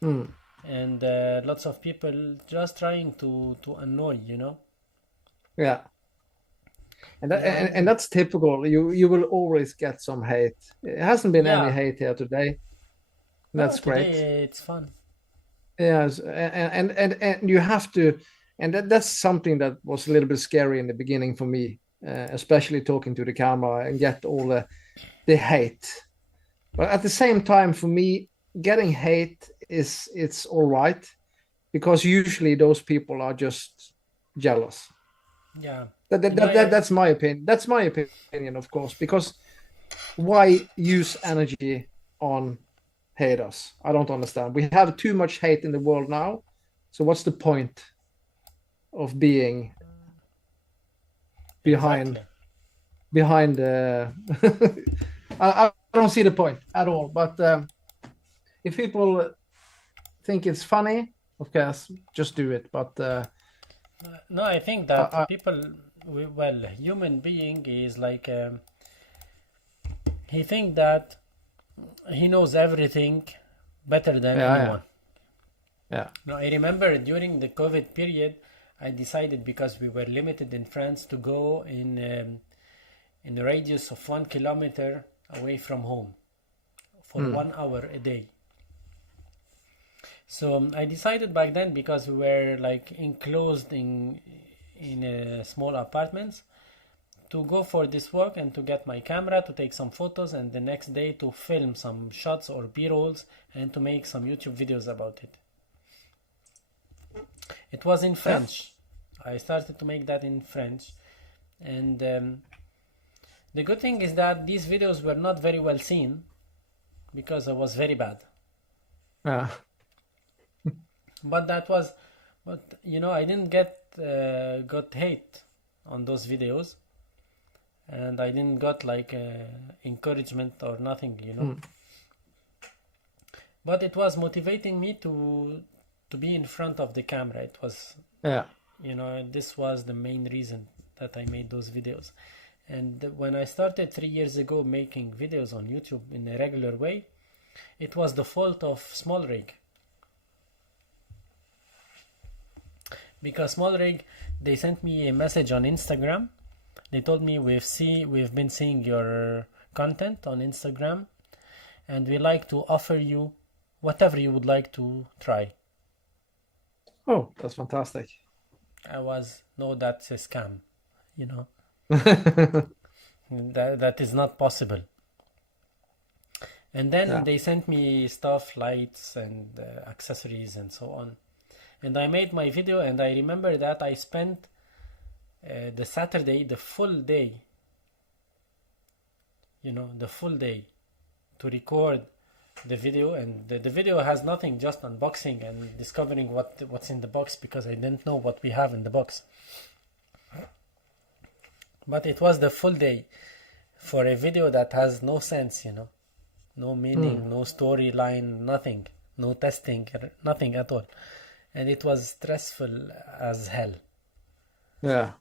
and lots of people just trying to annoy, you know. Yeah. And Yeah, and that's typical. You will always get some hate. It hasn't been any yeah. hate here today. No, That's great. today it's fun. Yes, and you have to, and that's something that was a little bit scary in the beginning for me, especially talking to the camera and get all the hate. But at the same time, for me, getting hate it's all right because usually those people are just jealous. Yeah. You know, That's my opinion. That's my opinion, of course, because why use energy on haters? I don't understand. We have too much hate in the world now. So what's the point of being exactly. behind I don't see the point at all. But if people think it's funny, of course, just do it. But No, I think that people, well, human being is like, he think that he knows everything better than anyone. Yeah. No, I remember during the COVID period, I decided because we were limited in France to go in a radius of 1 kilometer away from home for 1 hour a day. So I decided back then because we were like enclosed in small apartments to go for this walk and to get my camera to take some photos and the next day to film some shots or b-rolls and to make some YouTube videos about it. It was in French. I started to make that in French, and the good thing is that these videos were not very well seen because I was very bad. Yeah. But you know, I didn't got hate on those videos, and I didn't got like encouragement or nothing, you know. But it was motivating me to be in front of the camera. It was, you know, this was the main reason that I made those videos. And when I started 3 years ago making videos on YouTube in a regular way, it was the fault of Small Rig. Because Small Rig, they sent me a message on Instagram. They told me we've been seeing your content on Instagram, and we like to offer you whatever you would like to try. Oh, that's fantastic. No, that's a scam, you know. that is not possible. And then they sent me stuff, lights and accessories and so on. And I made my video, and I remember that I spent the Saturday, the full day, you know, the full day to record the video. And the video has nothing, just unboxing and discovering what's in the box, because I didn't know what we have in the box. But it was the full day for a video that has no sense, you know, no meaning, no storyline, nothing, no testing, nothing at all. And it was stressful as hell. Yeah.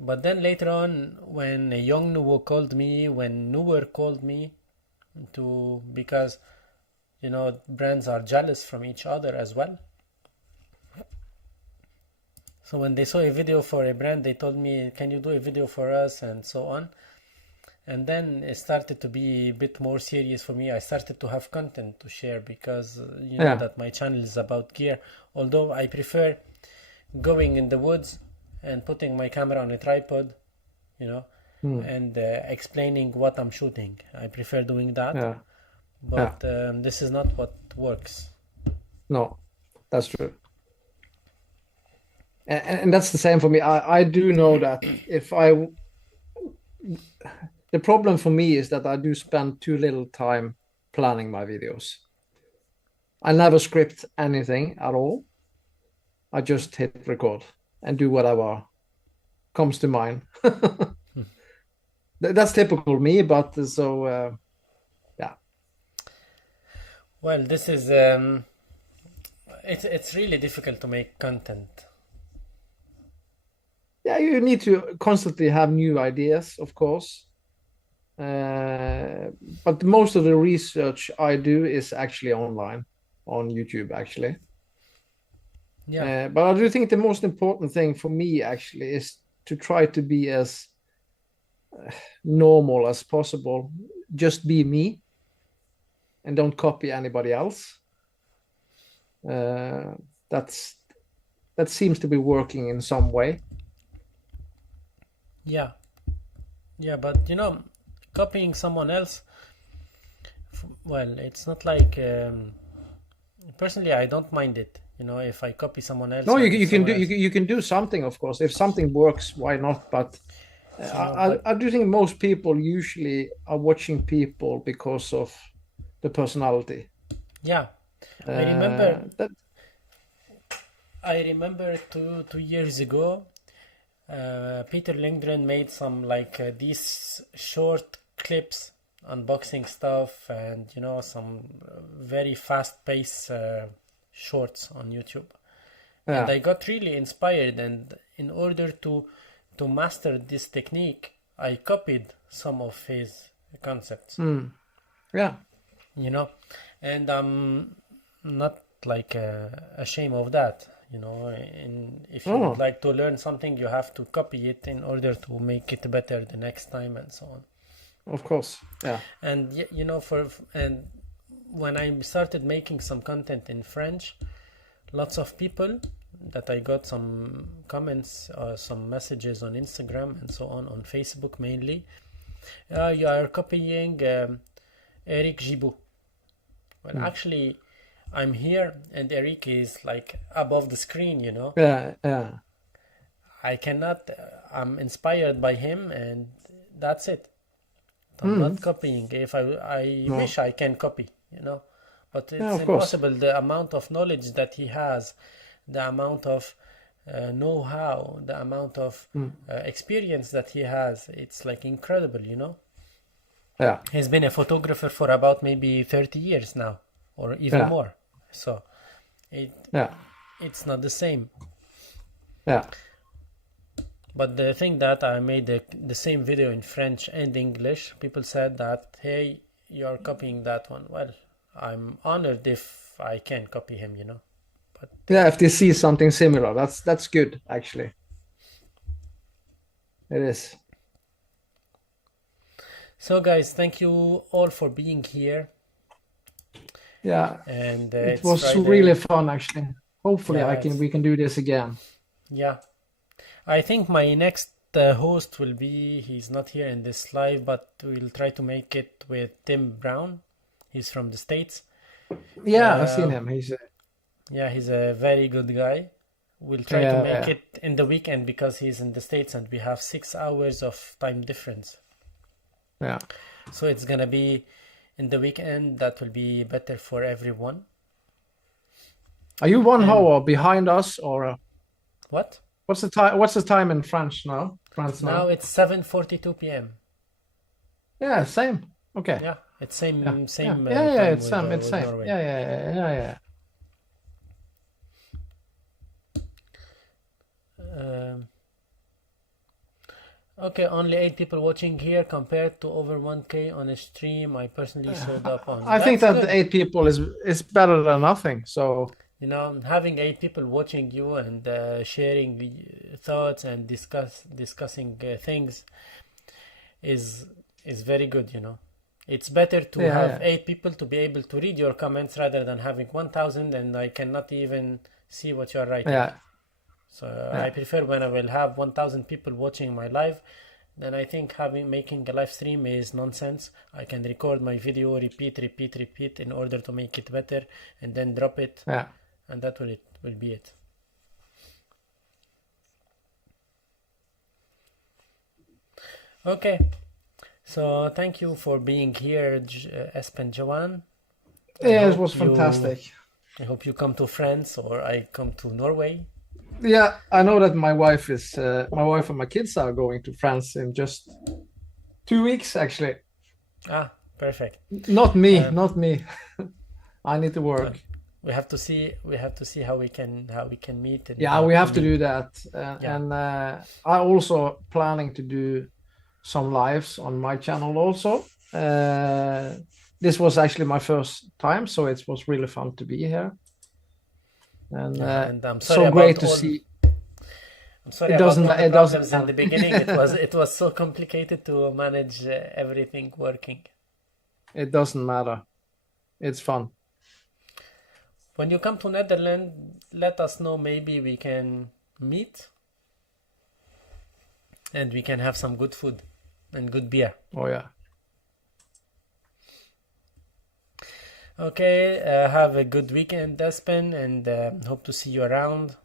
But then later on, when young Nuwo called me, when Newer called me because, you know, brands are jealous from each other as well. So when they saw a video for a brand, they told me, can you do a video for us, and so on. And then it started to be a bit more serious for me. I started to have content to share because you know that my channel is about gear. Although I prefer going in the woods and putting my camera on a tripod, you know, and explaining what I'm shooting. I prefer doing that. Yeah. But this is not what works. No, that's true. And that's the same for me. I do know that the problem for me is that I do spend too little time planning my videos. I never script anything at all. I just hit record and do whatever comes to mind. That's typical me, but so yeah. Well, this is it's really difficult to make content. Yeah, you need to constantly have new ideas, of course. But most of the research I do is actually online on YouTube, actually. Yeah, But I do think the most important thing for me actually is to try to be as normal as possible. Just be me and don't copy anybody else. Uh, that's that seems to be working in some way. yeah, yeah. But copying someone else, well, it's not like personally, I don't mind it. If I copy someone else No, or if you can someone do else, you can do something, of course. If something works, why not? But but I do think most people usually are watching people because of the personality. yeah, I remember. That I remember 2 years ago, Peter Lindgren made some like these short clips unboxing stuff and some very fast paced shorts on YouTube. And yeah. I got really inspired, and in order to master this technique, I copied some of his concepts, Yeah. and I'm not like ashamed of that. And if you would Oh, like to learn something, you have to copy it in order to make it better the next time, and so on. of course. Yeah. And and when I started making some content in French, lots of people that I got some comments or some messages on Instagram and so on Facebook mainly. You are copying Eric Gibaud. Well, actually, I'm here and Eric is like above the screen. Yeah. Yeah. I cannot. I'm inspired by him, and that's it. I'm not copying. If I No. wish I can copy, but Yeah, it's of course. impossible. The amount of knowledge that he has, the amount of know-how, the amount of experience that he has, it's like incredible. Yeah. He's been a photographer for about maybe 30 years now, or even Yeah. more. So Yeah. it's not the same. Yeah. But the thing that I made the same video in French and English, people said that, hey, you're copying that one. Well, I'm honored if I can copy him. But Yeah. If they see something similar, that's good, actually. It is. so, guys, thank you all for being here. Yeah. And It it's was Friday. really fun, actually. Hopefully, Yeah, we can do this again. Yeah. I think my next host will be, he's not here in this live, but we'll try to make it with Tim Brown. He's from the States. Yeah, I've seen him. He's Yeah, he's a very good guy. We'll try to make yeah. it in the weekend because he's in the States and we have 6 hours of time difference. Yeah. So it's gonna be in the weekend. That will be better for everyone. Are you 1 hour behind us, or What? what's the time? What's the time in France now? Now it's 7:42 p.m. Yeah, same. Okay. Yeah, it's same Yeah. same Yeah. Yeah. time It's same. It's with same. Norway. Yeah. Yeah. Yeah. Yeah. Um, okay, only 8 people watching here compared to over 1K on a stream. I personally showed up on. I think That's that good. 8 people is better than nothing. So Having 8 people watching you and sharing the thoughts and discussing things is very good. It's better to Yeah, have yeah. 8 people to be able to read your comments rather than having 1,000 and I cannot even see what you are writing. yeah. So Yeah. I prefer when I will have 1,000 people watching my live. Then I think making a live stream is nonsense. I can record my video, repeat in order to make it better, and then drop it, Yeah. and that will be it. Okay, so thank you for being here, Espen Johan. Yeah, it was you- fantastic. I hope you come to France or I come to Norway. Yeah, I know that my wife and my kids are going to France in just 2 weeks, actually. Ah, perfect. Not me, Um, not me. I need to work. we have to see how we can meet. And Yeah, how we have to meet. do that. And I also planning to do some lives on my channel also. This was actually my first time, so it was really fun to be here. And, And I'm sorry so about great to all. see. I'm sorry It about doesn't. all the It doesn't problems in the matter. beginning. It was so complicated to manage everything working. It doesn't matter. It's fun. When you come to Netherlands, let us know. Maybe we can meet, and we can have some good food and good beer. Oh yeah. Okay, have a good weekend, Espen, and hope to see you around.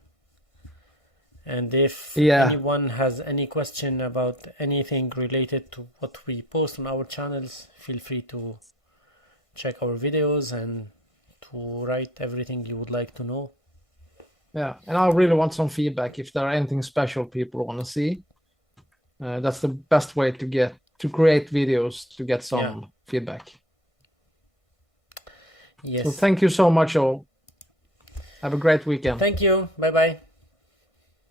And if anyone has any question about anything related to what we post on our channels, feel free to check our videos and to write everything you would like to know. Yeah, and I really want some feedback if there are anything special people want to see. That's the best way to create videos to get some feedback. Yes. So thank you so much, all. Have a great weekend. Thank you. Bye bye.